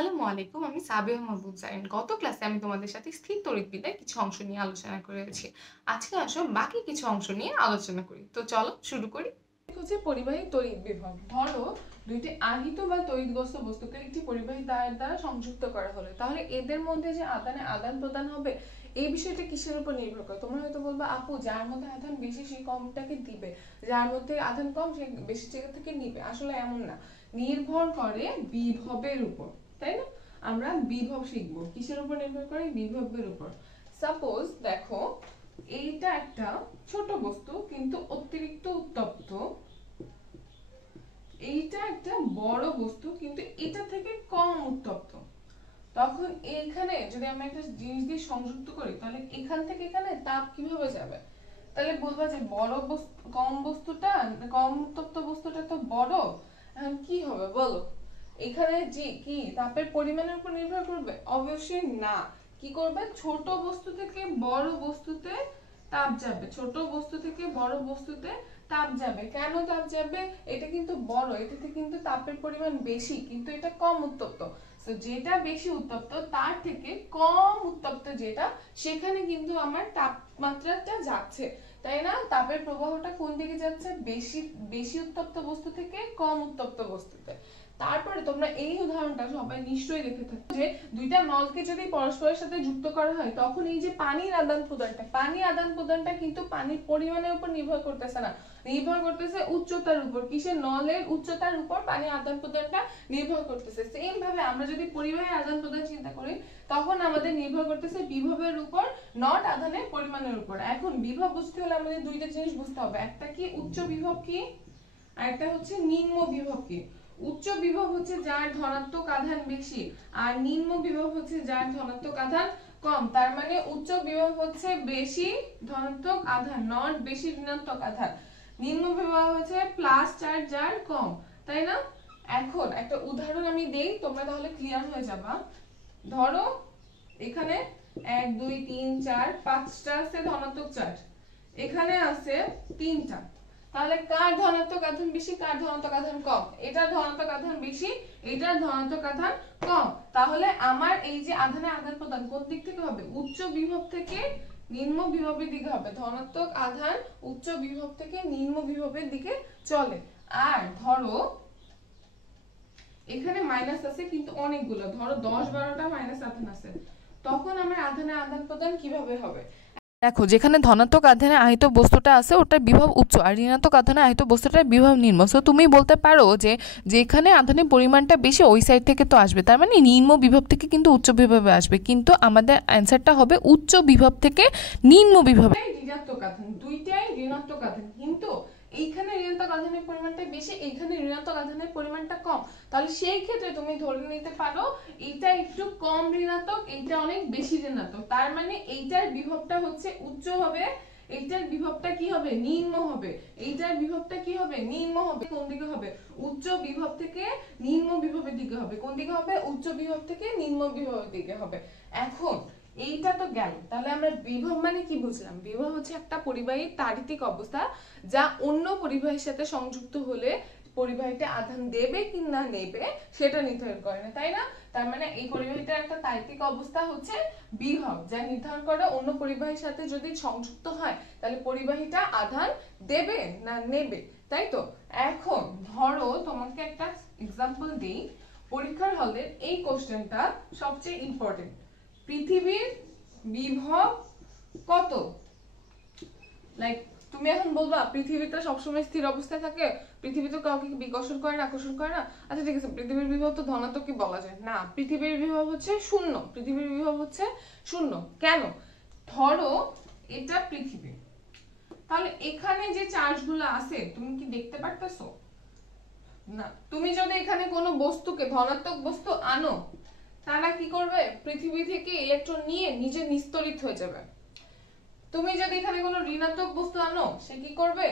আসসালামু আলাইকুম। আমি সাবিয়া মাহবুব জারিন। গত ক্লাসে আমি তোমাদের সাথে স্থির তড়িৎবিদ্যার কিছু অংশ নিয়ে আলোচনা করেছি। আজকে আসো বাকি কিছু অংশ নিয়ে আলোচনা করি। তো চলো শুরু করি। হচ্ছে পরিবাহী তড়িৎ বিভব। ধরো দুইটি আহিত বা তড়িৎগ্রস্ত বস্তুকে একটি পরিবাহী তারের দ্বারা সংযুক্ত করা হলো, তাহলে এদের মধ্যে যে আদান প্রদান হবে এই বিষয়টা কিসের উপর নির্ভর করে? তোমরা হয়তো বলবা আপু যার মধ্যে আধান বেশি সেই কমটাকে দিবে, যার মধ্যে আধান কম সে বেশি জায়গা থেকে নিবে। আসলে এমন না, নির্ভর করে বিভবের উপর, তাই না? আমরা বিভব শিখবো, কিসের উপর নির্ভর করে? বিভবের উপর। সাপোজ দেখো এইটা একটা ছোট বস্তু কিন্তু অতিরিক্ত উত্তপ্ত, এইটা একটা বড় বস্তু কিন্তু এটা থেকে কম উত্তপ্ত। তখন এইখানে যদি আমরা একটা জিনিস দিয়ে সংযুক্ত করি তাহলে এখান থেকে এখানে তাপ কিভাবে যাবে? তাহলে বলবা যে বড় বস্তু কম বস্তুটা কম উত্তপ্ত বস্তুটা তো বড়, এখন কি হবে বলো? এখানে যে কি তাপের পরিমাণের উপর নির্ভর করবে? অবশ্যই না। কি করবে? ছোট বস্তু থেকে বড় বস্তুতে তাপ যাবে, ছোট বস্তু থেকে বড় বস্তুতে তাপ যাবে। কেন তাপ যাবে? এটা কিন্তু বড়, এটাতে কিন্তু তাপের পরিমাণ বেশি কিন্তু এটা কম উত্তপ্ত। তো যেটা বেশি উত্তপ্ত তার থেকে কম উত্তপ্ত যেটা, সেখানে কিন্তু আমার তাপমাত্রাটা যাচ্ছে, তাই না? তাপের প্রবাহটা কোন দিকে যাচ্ছে? বেশি বেশি উত্তপ্ত বস্তু থেকে কম উত্তপ্ত বস্তুতে। তারপরে তোমরা এই উদাহরণটা সবাই নিশ্চয়ই দেখে থাকো যে দুইটা নলকে যদি পরস্পরের সাথে যুক্ত করা হয় তখন এই যে পানির আদান প্রদানটা কিন্তু পানির পরিমাণের উপর নির্ভর করতেছে না, নির্ভর করতেছে উচ্চতার উপর। কিসের? নলের উচ্চতার উপর পানির আদান প্রদানটা নির্ভর করতেছে। সেম ভাবে আমরা যদি পরিবাহী আদান প্রদান চিন্তা করি তখন আমাদের নির্ভর করতেছে বিভবের উপর, নট আধানের পরিমাণের উপর। এখন বিভব বুঝতে হলে আমাদের দুইটা জিনিস বুঝতে হবে, একটা কি উচ্চ বিভব কি, আর একটা হচ্ছে নিম্ন বিভব কি। উচ্চ বিভব হচ্ছে যার ধনাত্মক আধান বেশি, আর নিম্ন বিভব হচ্ছে যার ধনাত্মক আধান কম। তার মানে উচ্চ বিভব হচ্ছে বেশি ধনাত্মক আধান, নট বেশি ঋণাত্মক আধান। নিম্ন বিভব হচ্ছে প্লাস চার্জ যার কম, তাই না? এখন একটা উদাহরণ আমি দেই, তোমরা তাহলে ক্লিয়ার হয়ে যাবা। ধরো এখানে 1 2 3 4 5টা আছে ধনাত্মক চার্জ, এখানে আছে 3টা। তাহলে কার ধনাত্মক আধান বেশি, কার ধনাত্মক আধান কম? এটার ধনাত্মক আধান বেশি, এটার ধনাত্মক আধান কম। তাহলে আমার এই যে আধানের আদান প্রদান কোন দিক থেকে হবে? উচ্চ বিভব থেকে নিম্ন বিভবের দিকে হবে। ধনাত্মক আধান উচ্চ বিভব থেকে নিম্ন বিভবের দিকে চলে। আর ধরো এখানে মাইনাস আছে কিন্তু অনেকগুলো, ধরো 10-12টা মাইনাস আধান আছে, তখন আমার আধানের আদান প্রদান কিভাবে হবে? দেখো যেখানে ধনাত্মক আধানে আহিত বস্তুটা আছে ওটার বিভব উচ্চ, আর ঋণাত্মক আধানে আহিত বস্তুটার বিভব নিম্ন। সো তুমি বলতে পারো যে যেখানে আধানের পরিমাণটা বেশি ওই সাইড থেকে তো আসবে, তার মানে নিম্ন বিভব থেকে কিন্তু উচ্চ বিভবে আসবে, কিন্তু আমাদের অ্যান্সারটা হবে উচ্চ বিভব থেকে নিম্ন বিভবে। ঋণাত্মক আধান, দুইটাই ঋণাত্মক আধান, কিন্তু এইখানে ঋণাত্মক আধানের পরিমাণটা বেশি, এইখানে ঋণাত্মক আধানের পরিমাণটা কম। তাহলে সেই ক্ষেত্রে তুমি ধরে নিতে পারো এইটা একটু কম ঋণাত্মক, এইটা অনেক বেশি ঋণাত্মক। তার মানে এইটার বিভবটা হচ্ছে উচ্চ হবে, এইটার বিভবটা কি হবে? নিম্ন হবে। এইটার বিভবটা কি হবে? নিম্ন হবে। কোন দিকে হবে? উচ্চ বিভব থেকে নিম্ন বিভবের দিকে হবে। কোন দিকে হবে? উচ্চ বিভব থেকে নিম্ন বিভবের দিকে হবে। এখন এইটা তো গেল। তাহলে আমরা বিভব মানে কি বুঝলাম? বিভব হচ্ছে একটা পরিবাহীর তাড়িতিক অবস্থা যা অন্য পরিবাহীর সাথে সংযুক্ত হলে পরিবাহীতে আধান দেবে কি না নেবে সেটা নির্ধারণ করে না, তাই না? তার মানে এই পরিবাহীটার একটা তাড়িতিক অবস্থা হচ্ছে বিভব, যা নির্ধারণ করে অন্য পরিবাহীর সাথে যদি সংযুক্ত হয় তাহলে পরিবাহীটা আধান দেবে না নেবে, তাই তো? এখন ধরো তোমাকে একটা এক্সাম্পল দেই, পরীক্ষার হলে এই কোশ্চেনটা সবচেয়ে ইম্পর্টেন্ট। পৃথিবীর বিভব কত? লাইক তুমি এখন বলবা পৃথিবীটা সবসময় স্থির অবস্থায় থাকে, পৃথিবী তো কাউকে বিকর্ষণ করে না, আকর্ষণ করে না। আচ্ছা ঠিক আছে, পৃথিবীর বিভব তো ধনাত্মক কি বলা যায় না? পৃথিবীর বিভব হচ্ছে শূন্য, পৃথিবীর বিভব হচ্ছে শূন্য। কেন? ধরো এটা পৃথিবী, তাহলে এখানে যে চার্জগুলো আছে তুমি কি দেখতে পারতেছো? না। তুমি যদি এখানে কোনো বস্তুকে ধনাত্মক বস্তু আনো, তারা কি করবে? পৃথিবী থেকে ইলেকট্রন নিয়ে নিজে নিস্তড়িত হয়ে যাবে। তুমি যদি এখানে কোনো ঋণাত্মক বস্তু আনো, সে কি করবে?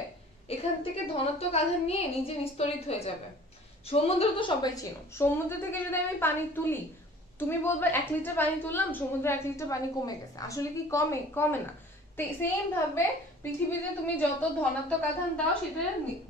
এখান থেকে ধনাত্মক আধান নিয়ে নিজে নিস্তড়িত হয়ে যাবে। সমুদ্র তো সবাই চেনো, সমুদ্র থেকে যদি আমি পানি তুলি, তুমি বলবে 1 লিটার পানি তুললাম, সমুদ্রে 1 লিটার পানি কমে গেছে। আসলে কি কমে? কমে না। সেম ভাবে পৃথিবীতে তুমি যত ধনাত্মক আধান দাও সেটা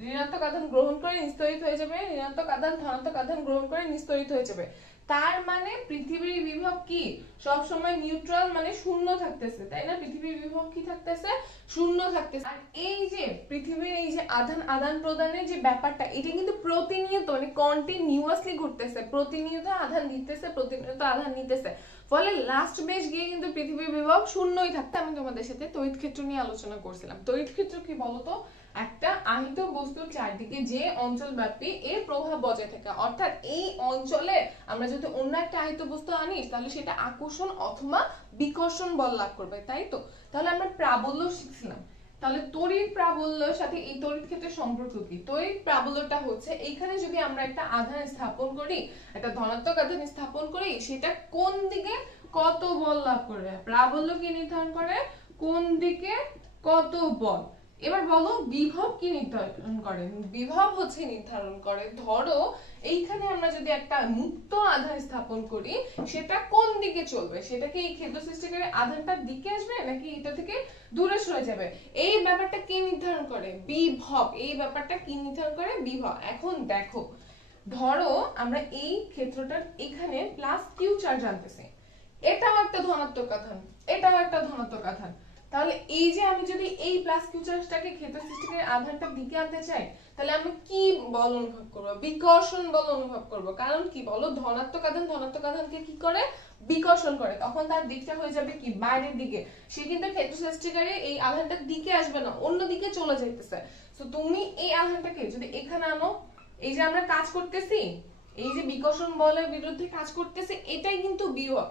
ঋণাত্মক আধান গ্রহণ করে নিস্তড়িত হয়ে যাবে, ঋণাত্মক আধান ধনাত্মক আধান গ্রহণ করে নিস্তড়িত হয়ে যাবে। তার মানে পৃথিবীর বিভব কি সব সময় নিউট্রাল, মানে শূন্য থাকতেছে, তাই না? পৃথিবীর বিভব কি থাকতেছে? শূন্য থাকতেছে। আর এই যে পৃথিবীর এই যে আদান আদান প্রদানের যে ব্যাপারটা, এটা কিন্তু প্রতিনিয়ত মানে কন্টিনিউয়াসলি ঘটতেছে, প্রতিনিয়ত আধান দিতেছে, প্রতিনিয়ত আধান নিতেছে, ফলে লাস্ট বেশ গিয়ে কিন্তু পৃথিবীর বিভব শূন্যই থাকতে। আমি তোমাদের সাথে তড়িৎ ক্ষেত্র নিয়ে আলোচনা করছিলাম। তড়িৎ ক্ষেত্র কি বলতো? একটা আহিত বস্তুর চারদিকে যে অঞ্চল ব্যাপী এর প্রভাব বজায় থাকে, অর্থাৎ এই অঞ্চলে আমরা যদি অন্য একটা আহিত বস্তু আনি তাহলে সেটা আকর্ষণ অথবা বিকর্ষণ বল লাভ করবে, তাই তো? তাহলে আমরা প্রাবল্য শিখছিলাম। তাহলে তড়িৎ প্রাবল্যের সাথে এই তড়িৎ ক্ষেত্রের সম্পর্ক কি? তড়িৎ প্রাবল্যটা হচ্ছে এইখানে যদি আমরা একটা আধান স্থাপন করি, একটা ধনাত্মক আধান স্থাপন করি, সেটা কোন দিকে কত বল লাভ করবে, প্রাবল্য কি নির্ধারণ করে? কোন দিকে কত বল। এবার বলো বিভব কি নির্ধারণ করে? বিভব হচ্ছে নির্ধারণ করে, ধরো এইখানে আমরা যদি একটা মুক্ত আধান স্থাপন করি, সেটা কোন দিকে চলবে, সেটা কি এই ক্ষেত্র সৃষ্টিকারী আধানটার দিকে আসবে নাকি এটা থেকে দূরে সরে যাবে, এই ব্যাপারটা কি নির্ধারণ করে? বিভব। এই ব্যাপারটা কি নির্ধারণ করে? বিভব। এখন দেখো, ধরো আমরা এই ক্ষেত্রটার এখানে প্লাস কিউ চার্জ আনতেছি, এটাও একটা ধনাত্মক আধান, এটাও একটা ধনাত্মক আধান। তাহলে এই যে আমি যদি এই প্লাস কিউ চার্জটাকে ক্ষেত্র সৃষ্টিকারী আধানটার দিকে আনতে চাই, তাহলে আমি কি বল অনুভব করব? বিকর্ষণ বল অনুভব করব। কারণ কি বলো, ধনাত্মক আধানকে কি করে? বিকর্ষণ করে। তখন তার দিকটা হয়ে যাবে কি? বাইরের দিকে। সে কিন্তু ক্ষেত্র সৃষ্টিকারী এই আধানটার দিকে আসবে না, অন্য দিকে চলে যাইতেছে। তো তুমি এই আধানটাকে যদি এখানে আনো, এই যে আমরা কাজ করতেছি, এই যে বিকর্ষণ বলের বিরুদ্ধে কাজ করতেছে, এটাই কিন্তু বিভব।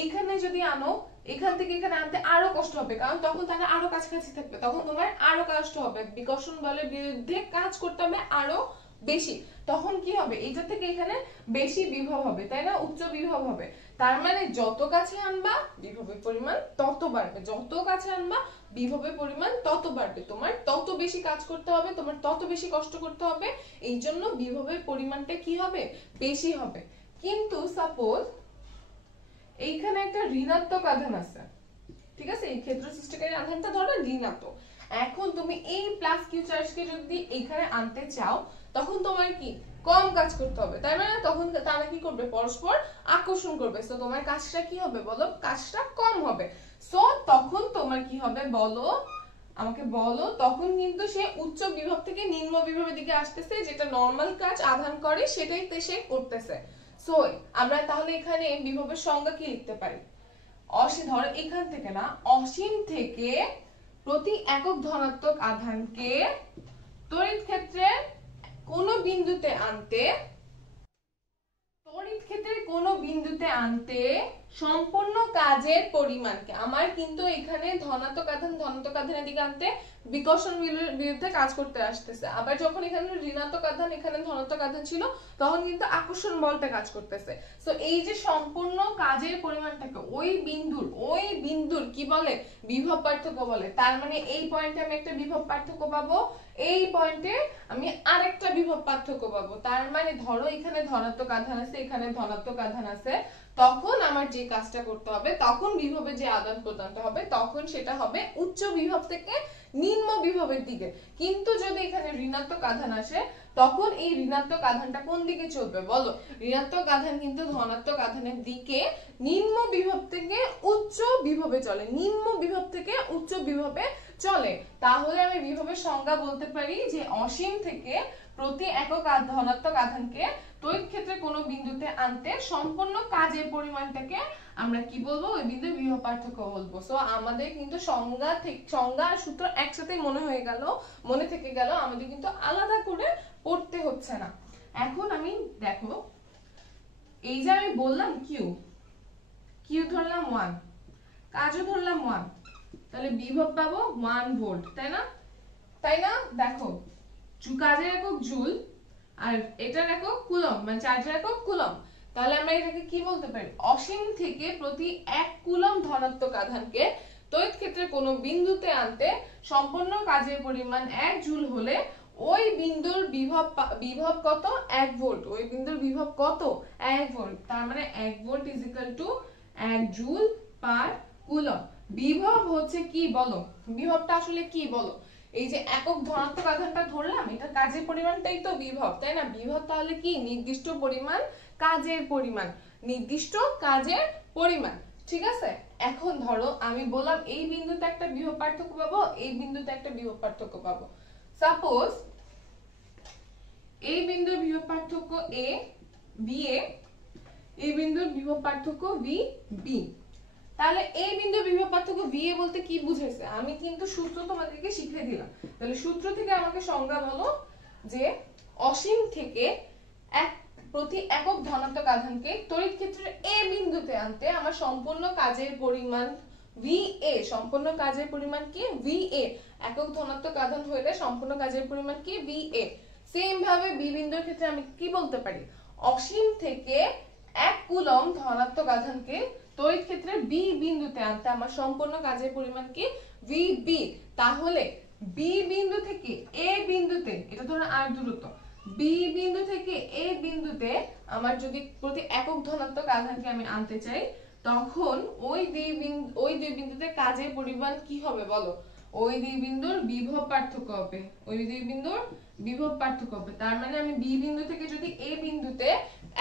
এইখানে যদি আনো, এখান থেকে এখানে আনতে আরো কষ্ট হবে, কারণ তখন তারা আরো কাছাকাছি থাকবে, তখন তোমার আরো কষ্ট হবে, বিকর্ষণ বলের বিরুদ্ধে কাজ করতে হবে আরো বেশি। তখন কি হবে? এটা থেকে এখানে বেশি বিভব হবে, তাই না? উচ্চ বিভব হবে। তার মানে যত কাছে আনবা বিভবের পরিমাণ তত বাড়বে, যত কাছে আনবা বিভবের পরিমাণ তত বাড়বে, তোমার তত বেশি কাজ করতে হবে, তোমার তত বেশি কষ্ট করতে হবে, এই জন্য বিভবের পরিমাণটা কি হবে? বেশি হবে। কিন্তু সাপোজ এইখানে একটা ঋণাত্মক আধান আছে, ঠিক আছে? এই ক্ষেত্র সৃষ্টিকারী আধানটা ধরো ঋণাত্মক। এখন তুমি এই প্লাস কিউ চার্জকে যদি এখানে আনতে চাও, তখন তোমার কি কম কাজ করতে হবে, তাই না? তখন তারা কি করবে? পরস্পর আকর্ষণ করবে। সো তোমার কাজটা কি হবে বলো? কাজটা কম হবে। সো তখন তোমার কি হবে বলো, আমাকে বলো? তখন কিন্তু সে উচ্চ বিভব থেকে নিম্ন বিভবের দিকে আসতেছে, যেটা নরমাল কাজ আধান করে সেটাই সে করতেছে। সো আমরা তাহলে এখানে বিভবের সংজ্ঞা কি লিখতে পারি? অসীম, ধরো এখান থেকে না, অসীম থেকে প্রতি একক ধনাত্মক আধানকে তড়িৎ ক্ষেত্রে কোন বিন্দুতে আনতে, তড়িৎ ক্ষেত্রে কোন বিন্দুতে আনতে সম্পূর্ণ কাজের পরিমাণকে, আমার কিন্তু এখানে ধনাত্মক আধানের দিকে আনতে বিকর্ষণ বিরুদ্ধে কাজ করতে আসতেছে, আবার যখন এখানে ঋণাত্মক আধান এখানে ধনাত্মক আধান ছিল, তখন কিন্তু আকর্ষণ বলটা কাজ করতেছে। সো এই যে সম্পূর্ণ কাজের পরিমাণটাকে ওই বিন্দুর কি বলে? বিভব পার্থক্য বলে। তার মানে এই পয়েন্টে আমি একটা বিভব পার্থক্য পাবো, এই পয়েন্টে আমি আরেকটা বিভব পার্থক্য পাবো। তার মানে ধরো এখানে ধনাত্মক আধান আছে, এখানে ধনাত্মক আধান আছে, তখন আমার যে কাজটা করতে হবে, তখন বিভবের যে আদান প্রদানটা হবে, তখন সেটা হবে উচ্চ বিভব থেকে নিম্ন বিভবের দিকে। কিন্তু যদি এখানে ঋণাত্মক আধান আসে, তখন এই ঋণাত্মক আধানটা কোন দিকে চলবে বলো? ঋণাত্মক আধান কিন্তু ধনাত্মক আধানের দিকে নিম্ন বিভব থেকে উচ্চ বিভবে চলে, নিম্ন বিভব থেকে উচ্চ বিভবে চলে। তাহলে আমি বিভবের সংজ্ঞা বলতে পারি যে অসীম থেকে প্রতি একক ধনাত্মক আধানকে তড়িৎ ক্ষেত্রে কোনো বিন্দুতে আনতে সম্পূর্ণ কাজের পরিমাণটাকে আমরা কি বলবো? ওই বিন্দুর বিভব পার্থক্য বলবো। সো আমাদের কিন্তু সংজ্ঞা আর সূত্র একসাথে মনে থেকে গেল, আমাদের কিন্তু আলাদা করে পড়তে হচ্ছে না। এখন আমি দেখো, এই যে আমি বললাম কিউ ধরলাম 1, কাজও ধরলাম 1, তাহলে বিভব পাবো 1 ভোল্ট, তাই না? দেখো, কাজের একক জুল আর এটার একক কুলম, মানে চার্জের একক কুলম। তাহলে আমরা এটাকে কি বলতে পারি? অসীম থেকে প্রতি 1 কুলম ধনাত্মক আধানকে তড়িৎ ক্ষেত্রে কোনো বিন্দুতে আনতে সম্পূর্ণ কাজের পরিমাণ 1 জুল হলে ওই বিন্দুর বিভব কত? 1 ভোল্ট। ওই বিন্দুর বিভব কত? 1 ভোল্ট। তার মানে 1 ভোল্ট = 1 জুল পার কুলম। বিভব হচ্ছে কি বলো? বিভবটা আসলে কি বলো? এই যে একক ধনাত্মক আধানটা ধরলাম, এটা কাজের পরিমাণটাই তো বিভব, তাই না? বিভব তাহলে কি? নির্দিষ্ট পরিমাণ কাজের পরিমাণ। নির্দিষ্ট কাজের পরিমাণ। ঠিক আছে, এখন ধরো আমি বললাম এই বিন্দুতে একটা বিভব পার্থক্য পাবো, এই বিন্দুতে একটা বিভব পার্থক্য পাবো। সাপোজ এই বিন্দুর বিভব পার্থক্য এ বি এ, এই বিন্দুর বিভব পার্থক্য ভি বি। তাহলে এই বিন্দুর বিভব পার্থক্য ভি এ বলতে কি বুঝাইছে, আমি কিন্তু সূত্র তোমাদেরকে শিখিয়ে দিলাম। তাহলে সূত্র থেকে আমাকে সংজ্ঞা বলো যে অসীম থেকে প্রতি একক ধনাত্মক আধানকে তড়িৎ ক্ষেত্রের এ বিন্দুতে আনতে আমার সম্পূর্ণ কাজের পরিমাণ ভি এ, সম্পূর্ণ কাজের পরিমাণ কি ভি এ, একক ধনাত্মক আধান হইলে সম্পূর্ণ কাজের পরিমাণ কি ভি এ। সেম ভাবে বি বিন্দুর ক্ষেত্রে আমি কি বলতে পারি, অসীম থেকে 1 কুলম্ব ধনাত্মক আধানকে তড়িৎ ক্ষেত্রে বি বিন্দুতে আনতে আমার সম্পূর্ণ কাজের পরিমাণ কি ভি বি। তাহলে বি বিন্দু থেকে এ বিন্দুতে, এটা ধরো আর দূরত্ব, বি বিন্দু থেকে এ বিন্দুতে আমার যদি প্রতি একক ধনাত্মক আধানকে আমি আনতে চাই, তখন ওই দুই বিন্দুতে কাজের পরিমাণ কি হবে বলো, ওই দুই বিন্দুর বিভব পার্থক্য হবে, ওই দুই বিন্দুর বিভব পার্থক্য হবে। তার মানে আমি বি বিন্দু থেকে যদি এ বিন্দুতে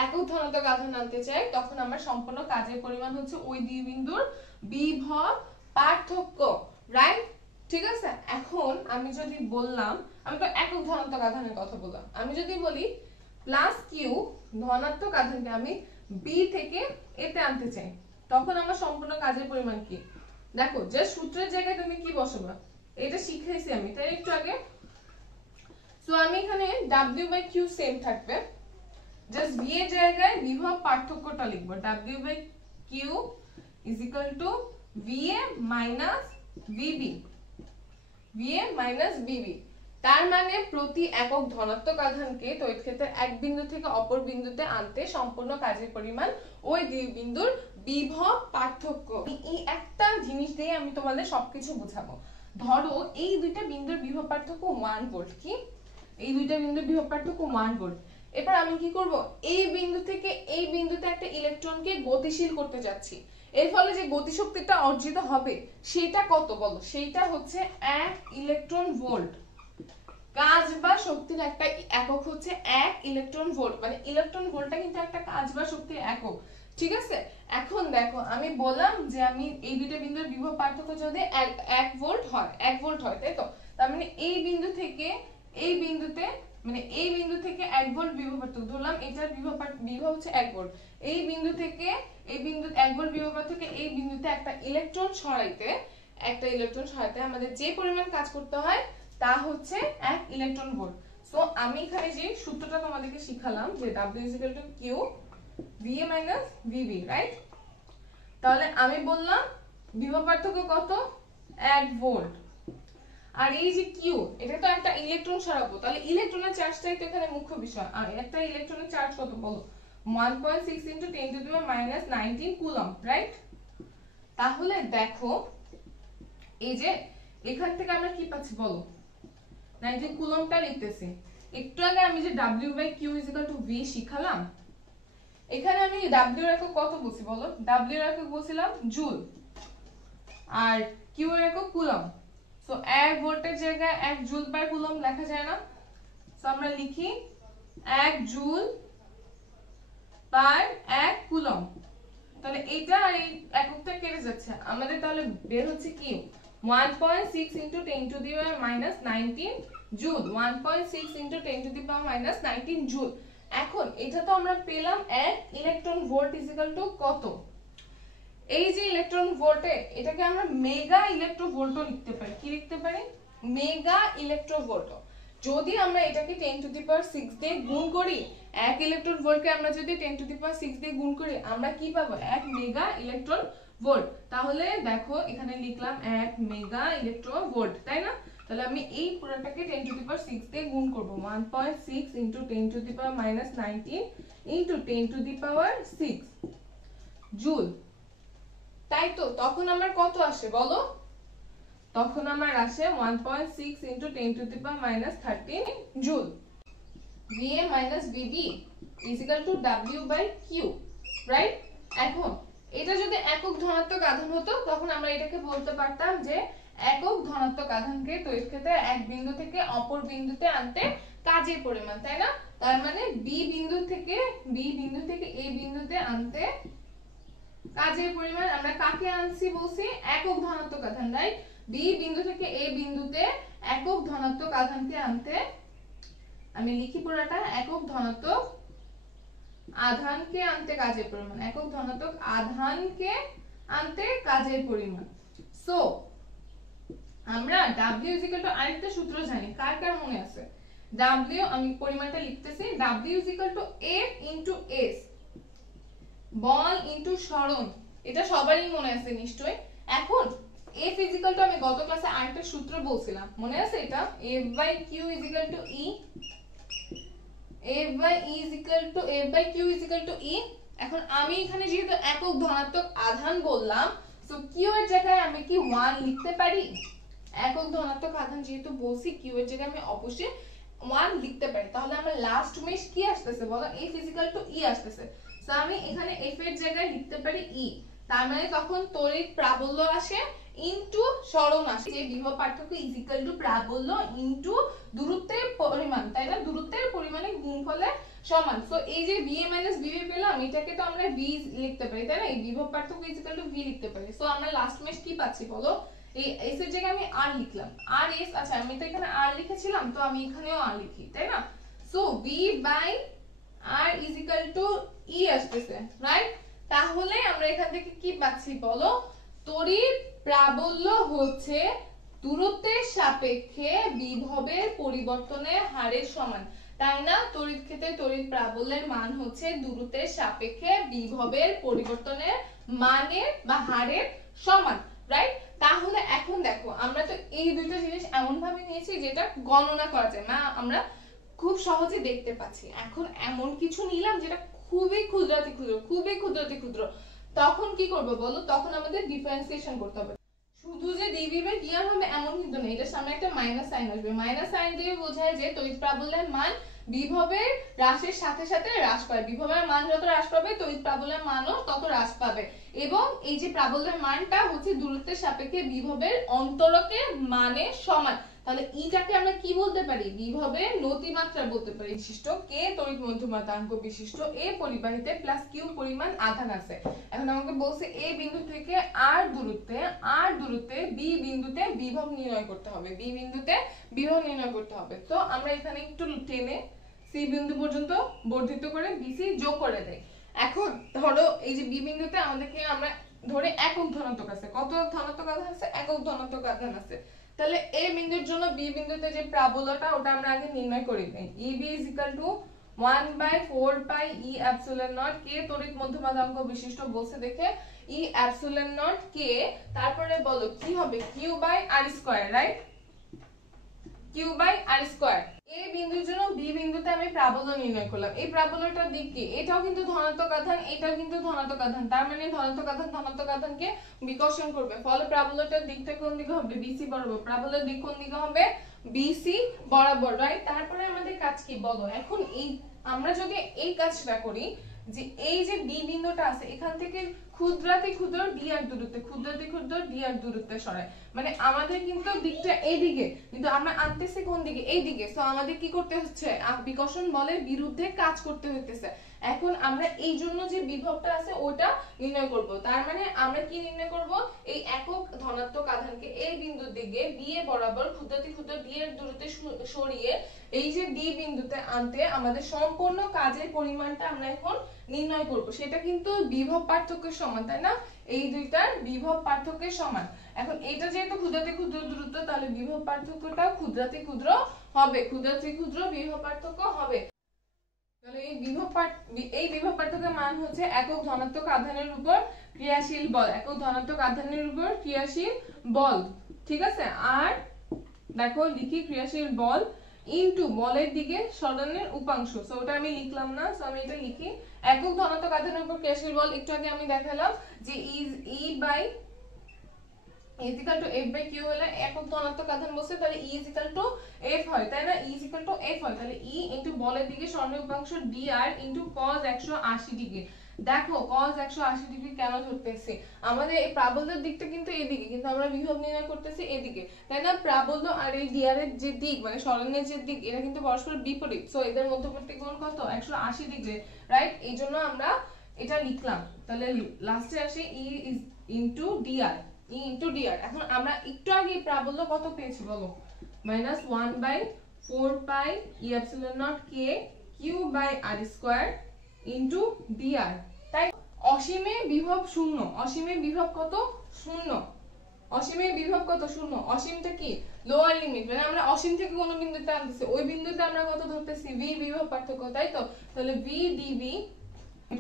একক ধনাত্মক আধান আনতে চাই, তখন আমার সম্পূর্ণ কাজের পরিমাণ হচ্ছে ওই দুই বিন্দুর বিভব পার্থক্য, রাইট? ঠিক আছে, এখন আমি যদি বললাম, আমি তো একক ধনাত্মক আধানের কথা বললাম, আমি যদি বলি প্লাস কিউ ধনাত্মক আধানকে আমি বি থেকে এতে আনতে চাই, তখন আমার সম্পূর্ণ কাজের পরিমাণ কি? দেখো, যে সূত্রের জায়গায় তুমি কি বসাবা, এটা শিখাইছি আমি তাই একটু আগে। সো আমি এখানে W বাই কিউ সেম থাকবে, জাস্ট ভি এর জায়গায় বিভব পার্থক্যটা লিখবো, W by q is equal to v a minus v b, v a minus v b. তার মানে প্রতি একক ধনাত্মক আধানকে তড়িৎ ক্ষেত্রের এক বিন্দু থেকে অপর বিন্দুতে আনতে সম্পূর্ণ কাজের পরিমাণ ওই দুই বিন্দুর বিভব পার্থক্য। এই একটা জিনিস দিয়ে আমি তোমাদের সবকিছু বুঝাবো। ধরো এই দুইটা বিন্দুর বিভব পার্থক্য 1 ভোল্ট, কি এই দুইটা বিন্দুর বিভব পার্থক্য 1 ভোল্ট। এবার আমি কি করব, এই বিন্দু থেকে এই বিন্দুতে একটা ইলেকট্রনকে গতিশীল করতে যাচ্ছি, এর ফলে যে গতিশক্তিটা অর্জিত হবে সেটা কত বলো, সেটা হচ্ছে 1 ইলেকট্রন ভোল্ট। কাজ বা শক্তির একটা একক হচ্ছে 1 ইলেকট্রন ভোল্ট, মানে ইলেকট্রন ভোল্টটা কিন্তু একটা কাজ বা শক্তির একক। ঠিক আছে, এখন দেখো আমি বললাম যে আমি এই দুইটা বিন্দুর বিভব পার্থক্য যদি 1 ভোল্ট হয়, 1 ভোল্ট হয়, তাই তো? তার মানে এই বিন্দু থেকে এই বিন্দুতে, মানে এই বিন্দু থেকে 1 ভোল্ট বিভব পার্থক্য ধরলাম, এটার বিভব হচ্ছে 1 ভোল্ট। এই বিন্দু থেকে এই বিন্দু 1 ভোল্ট বিভব পার্থক্য এই বিন্দুতে একটা ইলেকট্রন সরাইতে আমাদের যে পরিমাণ কাজ করতে হয় তা হচ্ছে 1 ইলেকট্রন ভোল্ট। সো আমি এখানে যে সূত্রটা তোমাদেরকে শিখালাম যে W = Q VA - VB, right? তাহলে আমি বললাম বিভব পার্থক্য কত, 1 ভোল্ট। আর এই যে Q, এটা তো একটা ইলেকট্রন সরাবো, তাহলে ইলেকট্রনের চার্জটাই তো এখানে মুখ্য বিষয়। আর একটা ইলেকট্রনের চার্জ কত বলো, 1.6 × 10⁻⁻19 কুলম্ব, রাইট? তাহলে দেখো এই যে এখান থেকে আমরা কি পাচ্ছি বলো, 19 কুলম্বটা লিখতেছি। একটু আগে আমি যে W বাই Q = V শিখালাম, এখানে আমি W এর একক কত বলছি বলো, W এর একক বলছিলাম জুল আর Q এর একক কুলম্ব। সো 1 ভোল্টের জায়গায় 1 জুল পার কুলম্ব লেখা যায় না? সো আমরা লিখি 1 জুল পার 1 কুলম্ব। তাহলে এটা আর এই এককটা কেটে যাচ্ছে, আমাদের তাহলে বের হচ্ছে কি 1.6 × 10⁻⁻19 জুল, 1.6 × 10⁻⁻19 জুল। এখন এটা তো আমরা পেলাম 1 ইলেকট্রন ভোল্ট = কত, এই যে ইলেকট্রন ভোল্টে এটাকে আমরা মেগা ইলেকট্রোভোল্টও লিখতে পারি। কি লিখতে পারি, মেগা ইলেকট্রোভোল্ট। যদি আমরা এটাকে 10⁶ দিয়ে গুণ করি, 1 ইলেকট্রন ভোল্টকে আমরা যদি 10⁶ দিয়ে গুণ করি, আমরা কি পাবো, 1 মেগা ইলেকট্রন ভোল্ট। তাহলে দেখো এখানে লিখলাম 1 মেগা ইলেকট্রোভোল্ট, তাই না? তাহলে আমি এই পুরোটাকে 10⁶ দিয়ে গুণ করব, 1.6 × 10⁻⁻19 × 10⁶ জুল, তাই তো? তখন আমার কত আসে বলো, তখন আমার আসে 1.6 × 10⁻⁻13 joule. VA - VB = W by Q, right? এখন এটা যদি একক ধনাত্মক আধান হতো, তখন আমরা এটাকে বলতে পারতাম যে একক ধনাত্মক আধানকে তড়িৎ ক্ষেত্রে এক বিন্দু থেকে অপর বিন্দুতে আনতে কাজের পরিমাণ, তাই না? তার মানে বি বিন্দু থেকে এ বিন্দুতে আনতে কাজের পরিমাণ, আমরা কাকে আনছি বলছি? একক ধনাত্মক আধান, রাইট? বি বিন্দু থেকে এ বিন্দুতে একক ধনাত্মক আধানকে আনতে, আমি লিখি পুরোটা, একক ধনাত্মক আধানকে আনতে কাজের পরিমাণ, একক ধনাত্মক আধানকে আনতে কাজের পরিমাণ। সো আমরা W আরেকটা সূত্র জানি, কার কার মনে আছে? W, আমি পরিমাণটা লিখতেছি, W F * S, বল ইনটু সরণ, এটা সবারই মনে আছে নিশ্চয়ই। এখন F আমি গত ক্লাসে আরেকটা সূত্র বলছিলাম, মনে আছে এটা? F/Q = E, F/Q = E। এখন আমি এখানে যেহেতু একক ধনাত্মক আধান বললাম, সো Q এর জায়গায় আমি কি 1 লিখতে পারি? একক ধনাত্মক আধান যেহেতু বলছি, Q এর জায়গায় আমি অবশ্যই 1 লিখতে পারি। তাহলে আমার লাস্ট মেশ কি আসতেছে বলো? F = E আসতেছে। সো আমি এখানে F এর জায়গায় লিখতে পারি E। তার মানে তখন তড়িৎ প্রাবল্য আসে ইনটু সরণ আসে, যে বিভব পার্থক্য প্রাবল্য ইনটু দূরত্বের পরিমাণ, তাই না? দূরত্বের পরিমাণের গুণফলের সমান। সো এই যে VA - VB পেলাম, এটাকে তো আমরা V লিখতে পারি, তাই না? এই বিভব পার্থক্য V লিখতে পারি। সো আমরা লাস্ট মেশ কি পাচ্ছি বলো? এই S এর জায়গায় আমি R লিখলাম, RS, আচ্ছা আমি তো এখানে R লিখেছিলাম, তো আমি এখানেও R লিখি, তাই না? সো V/R = E আসতেছে, রাইট? তাহলে আমরা এখান থেকে কি পাচ্ছি বলো? তড়িৎ প্রাবল্য হচ্ছে দূরত্বের সাপেক্ষে বিভবের পরিবর্তনের হারের সমান, তাই না? তড়িৎ ক্ষেত্রে তড়িৎ প্রাবল্যের মান হচ্ছে দূরত্বের সাপেক্ষে বিভবের পরিবর্তনের মানের বা হারের সমান, রাইট? তাহলে এখন দেখো, আমরা তো এই দুইটা জিনিস এমন ভাবে নিয়েছি যেটা গণনা করা যায়, আমরা খুব সহজে দেখতে পাচ্ছি। এখন এমন কিছু নিলাম যেটা খুবই ক্ষুদ্রাতি ক্ষুদ্র, তখন কি করবো বলো? তখন আমাদের ডিফারেন্সিয়েশন করতে হবে। শুধু যে dV/dr হবে এমন কিন্তু না, এটার সামনে একটা মাইনাস সাইন আসবে। মাইনাস সাইন দিয়ে বোঝায় যে তড়িৎ প্রাবল্যের মান বিভবের হ্রাসের সাথে সাথে হ্রাস পায়, বিভবের মান যত হ্রাস পাবে তড়িৎ প্রাবল্যের মানও তত হ্রাস পাবে। এবং এই যে প্রাবল্যের মানটা হচ্ছে দূরত্বের সাপেক্ষে বিভবের অন্তরকের মানের সমান। তাহলে ইটাকে আমরা কি বলতে পারি? বিভবের নতিমাত্রা বলতে পারি। বিশিষ্ট K তড়িৎ মধ্যমাত্রাঙ্ক বিশিষ্ট A পরিবাহীতে প্লাস Q পরিমাণ আধান আছে। এখন আমাকে বলছে A বিন্দু থেকে R দূরত্বে B বিন্দুতে বিভব নির্ণয় করতে হবে, B বিন্দুতে বিভব নির্ণয় করতে হবে। তো আমরা এখানে একটু টেনে C বিন্দু পর্যন্ত বর্ধিত করে BC যোগ করে দেই। এখন ধরো এই যে B বিন্দুতে আমাদেরকে আমরা ধরে একক ধনাত্মক আছে, কত ধনাত্মক আধান আছে? একক ধনাত্মক আধান আছে। তাহলে A বিন্দুর জন্য B বিন্দুতে যে প্রাবল্যটা ওটা আমরা আগে নির্ণয় করে নেই। EB = 1/4πe ε0 K তড়িৎ মধ্যমাত্রাঙ্ক বিশিষ্ট বলছে দেখে E ε0 K, তারপরে বলো কি হবে? Q/r², right? Q/r²। A বিন্দুর জন্য B বিন্দুতে আমি প্রাবল্য নির্ণয় করলাম। এই প্রাবল্যটার দিক কি? এটাও কিন্তু ধনাত্মক আধান, এটাও কিন্তু ধনাত্মক আধান, তার মানে ধনাত্মক আধানকে বিকর্ষণ করবে। ফলে প্রাবল্যটার দিকটা কোন দিকে হবে? BC বরাবর। প্রাবল্যের দিক কোন দিকে হবে? BC বরাবর, রাইট? তারপরে আমাদের কাজ কি বলো? এখন এই আমরা যদি এই কাজটা করি, যে এই যে B বিন্দুটা আছে এখান থেকে ক্ষুদ্রাতি ক্ষুদ্র dr দূরত্বে সরায়, মানে আমাদের কিন্তু দিকটা এইদিকে, কিন্তু আমরা আনতেছি কোন দিকে? এইদিকে। সো আমাদের কি করতে হচ্ছে? বিকর্ষণ বলের বিরুদ্ধে কাজ করতে হইতেছে। এখন আমরা এই জন্য যে বিভবটা আছে ওটা নির্ণয় করব। তার মানে আমরা কি নির্ণয় করব? এই একক ধনাত্মক আধানকে এই বিন্দুর দিকে B এ বরাবর ক্ষুদ্রাতি ক্ষুদ্র dr দূরত্বে সরিয়ে এই যে D বিন্দুতে আনতে আমাদের সম্পূর্ণ কাজের পরিমাণটা আমরা এখন নির্ণয় করব। সেটা কিন্তু বিভব পার্থক্যের সমান, তাই না? এই দুইটার বিভব পার্থক্যের সমান। এখন এটা যেহেতু ক্ষুদ্রাতি ক্ষুদ্র দূরত্ব, তাহলে বিভব পার্থক্যটাও ক্ষুদ্রাতি ক্ষুদ্র হবে, বিভব পার্থক্য হবে। তাহলে এই বিভব পার্থক্যের মান হচ্ছে একক ধনাত্মক আধানের উপর ক্রিয়াশীল বল, একক ধনাত্মক আধানের উপর ক্রিয়াশীল বল, ঠিক আছে? আর দেখো লিখি ক্রিয়াশীল বল ইনটু বলের দিকে সরণের উপাংশ। সো ওটা আমি লিখলাম না, সো আমি এটা লিখি একক ধনাত্মক আধানের উপর ক্রিয়াশীল বল। একটু আগে আমি দেখালাম যে F/Q হলে একক ধনাত্মক আধান বলছে, তাহলে E F হয়, তাই না? E F হয়, তাহলে E ইনটু বলের দিকে সরণের উপাংশ dr ইনটু cos 180 ডিগ্রি। দেখো cos 180 ডিগ্রি কেন ধরতেছি, আমাদের এই প্রাবল্যের দিকটা কিন্তু এদিকে, কিন্তু আমরা বিভব নির্ণয় করতেছি এদিকে, তাই না? প্রাবল্য আর এই ডিআর এর যে দিক মানে সরণের যে দিক এটা কিন্তু পরস্পর বিপরীত, সো এদের মধ্যবর্তী কোণ কত 180 ডিগ্রি, রাইট? এই জন্য আমরা এটা লিখলাম। তাহলে লাস্টে আসে E into DR, E into DR. এখন আমরা একটু আগে প্রাবল্য কত পেয়েছি বলো, -1/4 pi E epsilon naught K Q by R square into DR, তাই অসীমে বিভব শূন্য, অসীমে বিভব কত শূন্য, অসীমে বিভব কত শূন্য, অসীমটা কি লোয়ার লিমিট, মানে আমরা অসীম থেকে কোন বিন্দুতে আনতেছি ওই বিন্দুতে আমরা কত ধরতেছি ভি বিভব পার্থক্য, তাই তো? তাহলে ভি ডিভি,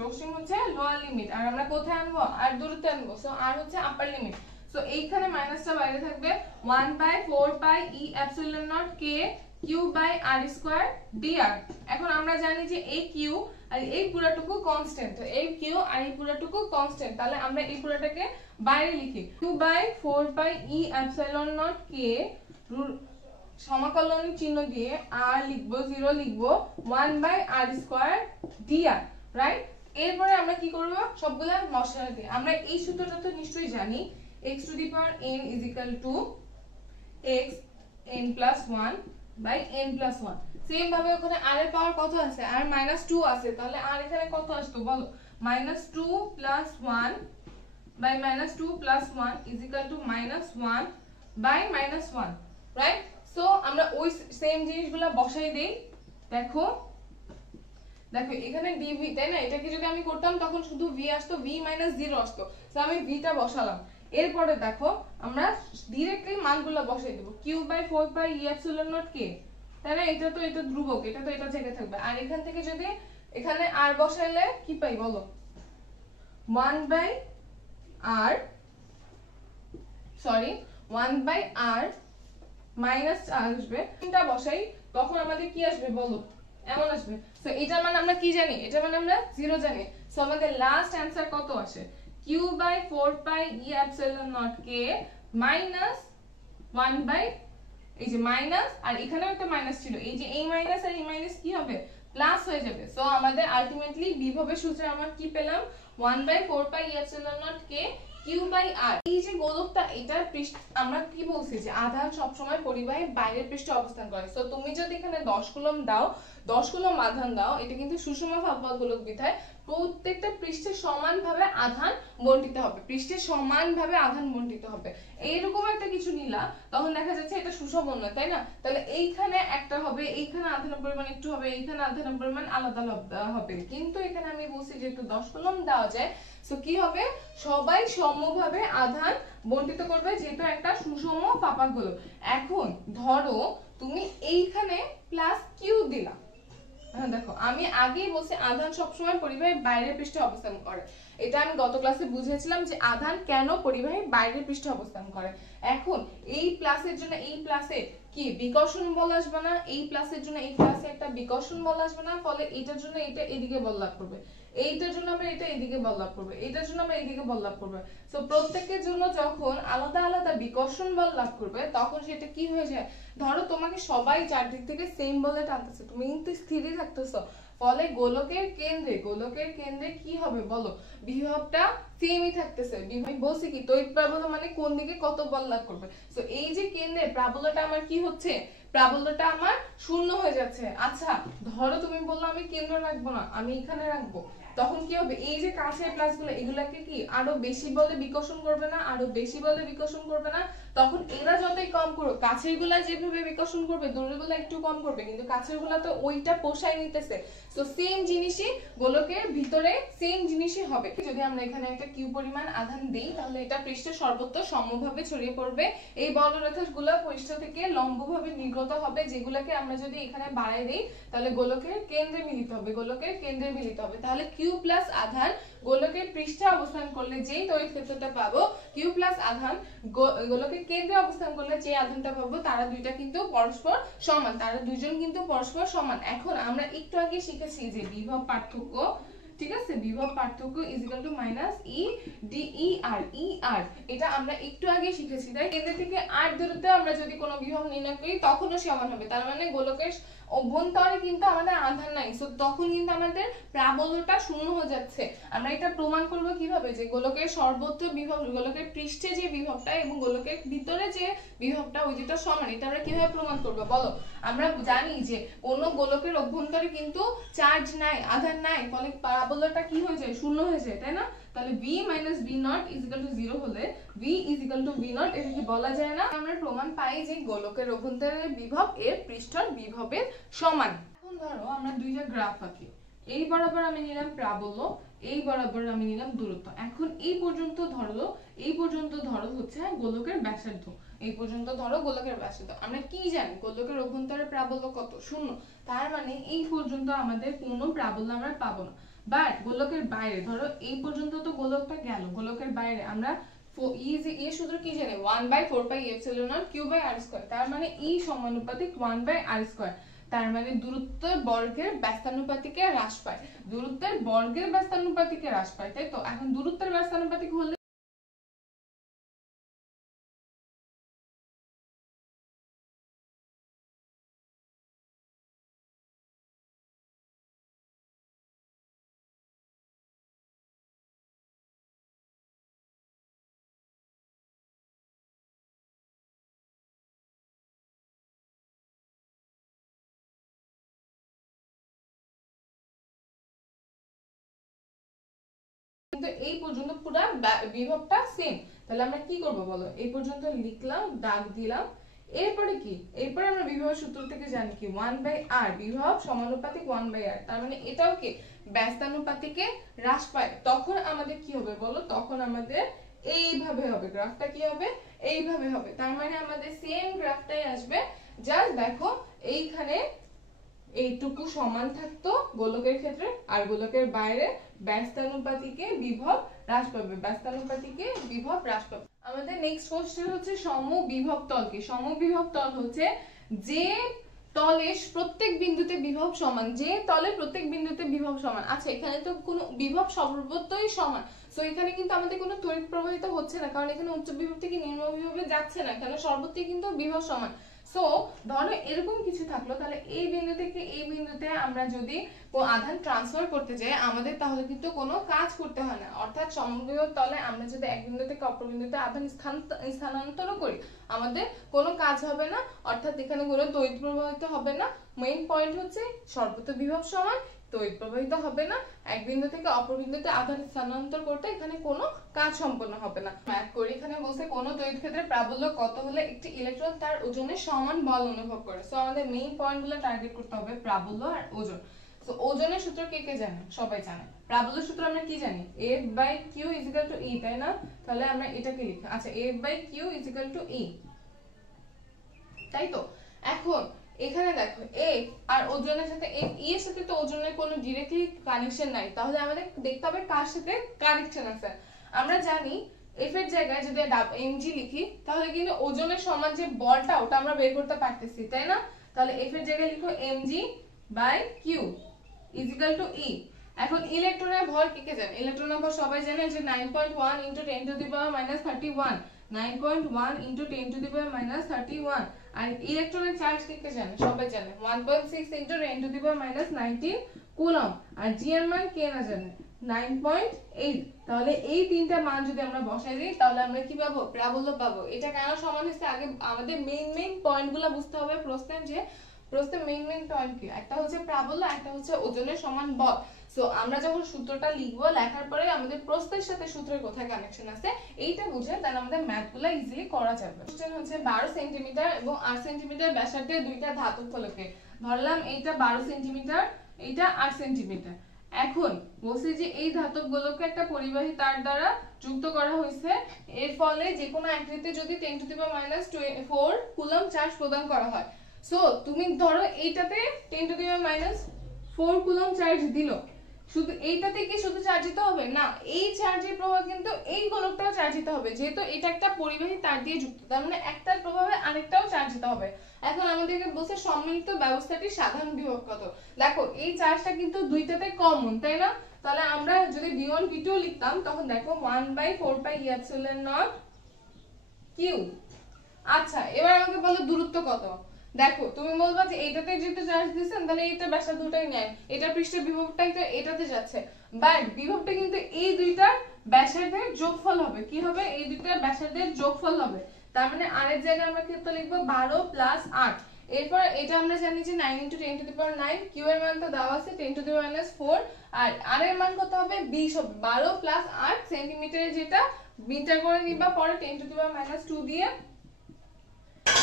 অসীম হচ্ছে লোয়ার লিমিট, আর আমরা কোথায় আনবো আর দূরত্বে আনবো, সো আর হচ্ছে আপার লিমিট। সো এইখানে মাইনাসটা বাইরে থাকবে 1/4 pi E epsilon naught K Q by R square DR. এখন আমরা জানি যে এই কিউ আর এই পুরাটুকু কনস্ট্যান্ট, তো এই কিউ আর এই পুরাটুকু কনস্ট্যান্ট, তাহলে আমরা এই পুরাটাকে বাইরে লিখি q/4 পাই ই এপসিলন নট কে সমাকলন চিহ্ন দিয়ে আর লিখবো 0 লিখবো 1/r স্কয়ার dr, রাইট? এরপরে আমরা কি করব, সবগুলা মশলা দিয়ে আমরা এই সূত্রটা তো নিশ্চয়ই জানি, x to the power n is equal to x n plus 1 by n plus 1। Same ভাবে ওখানে r এর পাওয়ার কত আছে, r -2 আছে, তাহলে r এখানে কত আসতো বলো, -2 plus 1 by -2 plus 1 is equal to -1 by -1, right? So আমরা ওই সেম জিনিসগুলো বসাই দেই। দেখো দেখো এখানে dv, তাই না? এটাকে যদি আমি করতাম তখন শুধু v আসতো, v - 0 আসতো, সো আমি v টা বসালাম। এরপরে দেখো আমরা डायरेक्टली মানগুলো বসাই দেব, q/4 পাই ই এপসিলন নট k, তাই না? এটা তো এটা ধ্রুবক, এটা তো এটা থেকে থাকবে, আর এখান থেকে যদি এখানে r বসাইলে কি পাই বলো, 1/r, সরি 1/r মাইনাস আসবে, এটা বসাই তখন আমাদের কি আসবে বলো, এমন আসবে। সো এটা মানে আমরা কি জানি, এটা মানে আমরা 0 জানি, সো আমাদের লাস্ট অ্যানসার কত আসে, q/4 pi E epsilon naught k minus 1 by, এই যে মাইনাস আর এখানেও একটা মাইনাস ছিল, এই যে এই মাইনাস আর এই মাইনাস কি হবে প্লাস হয়ে যাবে। সো আমাদের আলটিমেটলি বিভবের সূত্রে আমরা কি পেলাম, 1/4 pi E epsilon naught k Q by R. এই যে গোলকটা, এটা পৃষ্ঠ আমরা কি বলছি যে আধান সব সময় পরিবাহীর বাইরের পৃষ্ঠে অবস্থান করে। সো তুমি যদি এখানে 10 কুলম দাও, 10 কুলম আধান দাও, এটা কিন্তু সুষম ফাঁপা গোলক বিধায় প্রত্যেকটা পৃষ্ঠে সমানভাবে আধান বণ্টিত হবে, পৃষ্ঠে সমানভাবে আধান বণ্টিত হবে। এইরকম একটা কিছু নিলা, তখন দেখা যাচ্ছে এটা সুষম নয়, তাই না? তাহলে এইখানে একটা হবে, এইখানে আধানের পরিমাণ একটু হবে, এইখানে আধানের পরিমাণ আলাদা আলাদা হবে, কিন্তু এখানে আমি বলছি যেহেতু 10 কুলম দেওয়া যায়, সো কি হবে সবাই সমভাবে আধান বণ্টিত করবে, যেহেতু একটা সুষম ফাঁপা গোলক। এখন ধরো তুমি এইখানে প্লাস কিউ দিলা, দেখো আমি আগেই বলছি আধান সবসময় পরিবাহীর বাইরের পৃষ্ঠে অবস্থান করে, এটা আমি গত ক্লাসে বুঝিয়েছিলাম যে আধান কেন পরিবাহীর বাইরের পৃষ্ঠে অবস্থান করে। এখন এই প্লাসের জন্য এই প্লাসে কি বিকর্ষণ বল আসবে না, এই প্লাসের জন্য এই প্লাসে একটা বিকর্ষণ বল আসবে না, ফলে এটার জন্য এটা এদিকে বল লাভ করবে, এইটার জন্য আমরা এটা এদিকে বল লাভ করবে, এটার জন্য আমরা এদিকে বল লাভ করবে। সো প্রত্যেকের জন্য যখন আলাদা আলাদা বিকর্ষণ বল লাভ করবে তখন সেটা কি হয়ে যায়, ধরো তোমাকে সবাই চারদিক থেকে সেম বলে টানতেছে, তুমি কিন্তু স্থিরই থাকতেছো, ফলে গোলকের কেন্দ্রে কি হবে বলো, বিভবটা সেমই থাকতেছে। বিভব বলছি কি তড়িৎ প্রাবল্য মানে কোন দিকে কত বল লাভ করবে। সো এই যে কেন্দ্রে প্রাবল্যটা আমার কি হচ্ছে, প্রাবল্যটা আমার শূন্য হয়ে যাচ্ছে। আচ্ছা ধরো তুমি বললো আমি কেন্দ্র রাখবো না, আমি এখানে রাখবো, তখন কি হবে, এই যে কাছের প্লাসগুলো এগুলাকে কি আরো বেশি বলে বিকর্ষণ করবে না, আরো বেশি বলে বিকর্ষণ করবে না, তখন এরা যতই কম করুক, কাছের গুলা যেভাবে বিকর্ষণ করবে দূরের গুলা একটু কম করবে, কিন্তু কাছের গুলা তো ওইটা পোষায় নিতেছে। সো সেম জিনিসই গোলকের ভিতরে সেম জিনিসই হবে। যদি আমরা এখানে একটা কিউ পরিমাণ আধান দেই তাহলে এটা পৃষ্ঠের সর্বত্র সমভাবে ছড়িয়ে পড়বে, এই বলরেখাগুলো পৃষ্ঠ থেকে লম্বভাবে নির্গত হবে, যেগুলোকে আমরা যদি এখানে বাড়াই দেই তাহলে গোলকের কেন্দ্রে মিলিত হবে, গোলকের কেন্দ্রে মিলিত হবে। তাহলে কিউ প্লাস আধান গোলকের পৃষ্ঠে অবস্থান করলে যেই তড়িৎ ক্ষেত্রটা পাবো, কিউ প্লাস আধান গোলকের কেন্দ্রে অবস্থান করলে যে আধানটা পাবো, তারা দুইটা কিন্তু পরস্পর সমান, তারা দুইজন কিন্তু পরস্পর সমান। এখন আমরা একটু আগে শিখেছি যে বিভব পার্থক্য ঠিক আছে, বিভব পার্থক্য is equal to minus E D E R এটা আমরা একটু আগে শিখেছি, তাই কেন্দ্র থেকে আর দূরত্বে আমরা যদি কোনো বিভব নির্ণয় করি তখনও সমান হবে। তার মানে গোলকের অভ্যন্তরে কিন্তু আমাদের আধান নাই, সো তখন কিন্তু আমাদের প্রাবল্যটা শূন্য হয়ে যাচ্ছে। আমরা এটা প্রমাণ করব কিভাবে, যে গোলকের সর্বত্র বিভব, গোলকের পৃষ্ঠে যে বিভবটা এবং গোলকের ভিতরে যে বিভবটা ওই দুটো সমান, এটা আমরা কিভাবে প্রমাণ করব বলো। আমরা জানি যে কোন গোলকের অভ্যন্তরে কিন্তু চার্জ নাই, আধান নাই, ফলে প্রাবল্যটা কি হয়ে যায়, শূন্য হয়ে যায়, তাই না? তাহলে v - v naught = 0 হলে v = v naught এটা কি বলা যায় না? আমরা প্রমাণ পাই যে গোলকের অভ্যন্তরের বিভব এর পৃষ্ঠের বিভবের সমান। এখন ধরো আমরা দুইটা গ্রাফ আঁকি, এই বরাবর আমি নিলাম প্রাবল্য, এই বরাবর আমি নিলাম দূরত্ব। এখন এই পর্যন্ত ধরো হচ্ছে গোলকের ব্যাসার্ধ, এই পর্যন্ত ধরো গোলকের ব্যাসার্ধ। আমরা কি জানি গোলকের অভ্যন্তরে প্রাবল্য কত, 0। তার মানে এই পর্যন্ত আমাদের কোনো প্রাবল্য আমরা পাবো না। বাট গোলকের বাইরে ধরো এই পর্যন্ত তো গোলকটা গেল, গোলকের বাইরে আমরা সূত্র কি জানি, 1/4πε0q/r²। তার মানে E সমানুপাতিক 1/r²। তার মানে দূরত্বের বর্গের ব্যস্তানুপাতিকে হ্রাস পায়, দূরত্বের বর্গের ব্যস্তানুপাতিকে হ্রাস পায়, তাই তো? এখন দূরত্বের ব্যস্তানুপাতিক হলে কিন্তু এই পর্যন্ত পুরো বিভবটা সেম। তাহলে আমরা কি করব বলো, এই পর্যন্ত লিখলাম, দাগ দিলাম, এরপরে কি, এরপরে আমরা বিভব সূত্র থেকে জানি কি 1/r, বিভব সমানুপাতিক 1/r। তার মানে এটাও কি ব্যস্তানুপাতিকে হ্রাস পায়। তখন আমাদের কি হবে বলো, তখন আমাদের এইভাবে হবে, গ্রাফটা কি হবে, এইভাবে হবে। তার মানে আমাদের সেম গ্রাফটাই আসবে, জাস্ট দেখো এইখানে এইটুকু সমান থাকতো গোলকের ক্ষেত্রে, আর গোলকের বাইরে ব্যস্তানুপাতিকে বিভব হ্রাস পাবে, ব্যস্তানুপাতিকে বিভব হ্রাস পাবে। আমাদের নেক্সট কোশ্চেন হচ্ছে সমবিভব তল কি? সমবিভব তল হচ্ছে যে তলে প্রত্যেক বিন্দুতে বিভব সমান, যে তলে প্রত্যেক বিন্দুতে বিভব সমান। আচ্ছা, এখানে তো কোনো বিভব সর্বত্রই সমান, সো এখানে কিন্তু আমাদের কোনো তড়িৎ প্রবাহিত হচ্ছে না, কারণ এখানে উচ্চ বিভব থেকে নিম্ন বিভবে যাচ্ছে না, কারণ সর্বত্রই কিন্তু বিভব সমান। সো ধরো এরকম কিছু থাকলো, তাহলে এই বিন্দু থেকে এই বিন্দুতে আমরা যদি আধান ট্রান্সফার করতে যাই আমাদের তাহলে কিন্তু কোনো কাজ করতে হয় না। অর্থাৎ সমবিভব তলে আমরা যদি এক বিন্দু থেকে অপর বিন্দুতে আধান স্থানান্তর করি আমাদের কোনো কাজ হবে না, অর্থাৎ এখানে কোনো তড়িৎ প্রবাহিত হবে না। মেইন পয়েন্ট হচ্ছে সর্বত্র বিভব সমান, তড়িৎ প্রবাহিত হবে না, এক বিন্দু থেকে অপর বিন্দুতে আধান স্থানান্তর করতে এখানে কোনো কাজ সম্পন্ন হবে না। ম্যাথ করি, এখানে বলছে কোন তড়িৎ ক্ষেত্রে প্রাবল্য কত হলে একটি ইলেকট্রন তার ওজনের সমান বল অনুভব করে। সো আমাদের মেইন পয়েন্টগুলো টার্গেট করতে হবে, প্রাবল্য আর ওজন। সো ওজনের সূত্র কে কে জানে? সবাই জানে। প্রাবল্য সূত্র আমরা কি জানি, F/Q = E, তাই না? তাহলে আমরা এটাকে লিখি, আচ্ছা F/Q = E, তাই তো? এখন এখানে দেখো F আর ওজনের সাথে F, E এর সাথে তো ওজনের কোনো ডাইরেক্টলি কানেকশন নাই, তাহলে আমাদের দেখতে হবে কার সাথে কানেকশন আছে। আমরা জানি F এর জায়গায় যদি mg লিখি তাহলে কিন্তু ওজনের সমান যে বলটা ওটা আমরা বের করতে পারতেছি, তাই না? তাহলে F এর জায়গায় লিখো mg/q = E। এখন ইলেকট্রনের ভর কে কে জানে? ইলেকট্রনের ভর সবাই জানে যে 9.1 × 10⁻31, 9.1 × 10⁻31। আর ইলেকট্রনের চার্জ কে কে জানে? সবাই জানে 1.6 × 10⁻19 কুলম্ব। আর জি এর মান কে না জানে? 9.8। তাহলে এই তিনটা মান যদি আমরা বসাই দিই তাহলে আমরা কি পাবো? প্রাবল্য পাবো। এটা কেন সমান হচ্ছে আগে আমাদের মেইন পয়েন্টগুলো বুঝতে হবে প্রশ্নের, যে প্রশ্নের মেইন পয়েন্ট কি, একটা হচ্ছে প্রাবল্য, একটা হচ্ছে ওজনের সমান বল। সো আমরা যখন সূত্রটা লিখবো, লেখার পরে আমাদের প্রশ্নের সাথে সূত্রের কোথায় কানেকশন আছে এইটা বুঝে তাহলে আমাদের ম্যাথগুলো ইজিলি করা যাবে। কোশ্চেন হচ্ছে 12 সেন্টিমিটার এবং 8 সেন্টিমিটার ব্যাসার্ধের দুইটা ধাতব ফলকে, ধরলাম এইটা 12 সেন্টিমিটার, এইটা 8 সেন্টিমিটার। এখন বলছি যে এই ধাতব গোলককে একটা পরিবাহী তার দ্বারা যুক্ত করা হয়েছে, এর ফলে যে কোনো আকৃতিতে যদি 10⁻⁴ কুলম্ব চার্জ প্রদান করা হয়। সো তুমি ধরো এইটাতে 10⁻⁴ কুলম্ব চার্জ দিল, শুধু এইটাতে কি শুধু চার্জিত হবে না, এই চার্জের প্রভাব কিন্তু এই গোলকটাও চার্জিত হবে, যেহেতু এটা একটা পরিবাহী তার দিয়ে যুক্ত, তার মানে একটার প্রভাবে আরেকটাও চার্জিত হবে। এখন আমাদেরকে বলছে সম্মিলিত ব্যবস্থাটির সাধারণ বিভব কত। দেখো এই চার্জটা কিন্তু দুইটাতে কমন, তাই না? তাহলে আমরা যদি v1 v2 লিখতাম তখন দেখো 1/4πε0 q। আচ্ছা এবার আমাকে বলো দূরত্ব কত। দেখো তুমি বলবা যে এইটাতে যেহেতু চার্জ দিয়েছেন তাহলে এইটা ব্যাসার্ধটাই নেয়, এটা পৃষ্ঠের বিভবটাই তো এটাতে যাচ্ছে, বাট বিভবটা কিন্তু এই দুইটার ব্যাসার্ধের যোগফল হবে। কি হবে? এই দুইটার ব্যাসার্ধের যোগফল হবে। তার মানে r এর জায়গায় আমরা কিন্তু লিখবো 12 + 8। এরপর এটা আমরা জানি যে 9 × 10⁹, q এর মান তো দেওয়া আছে 10⁻⁴, আর r এর মান কত হবে 20 হবে। 12 + 8 সেন্টিমিটারে, যেটা মিটার করে নিবা পরে 10⁻² দিয়ে।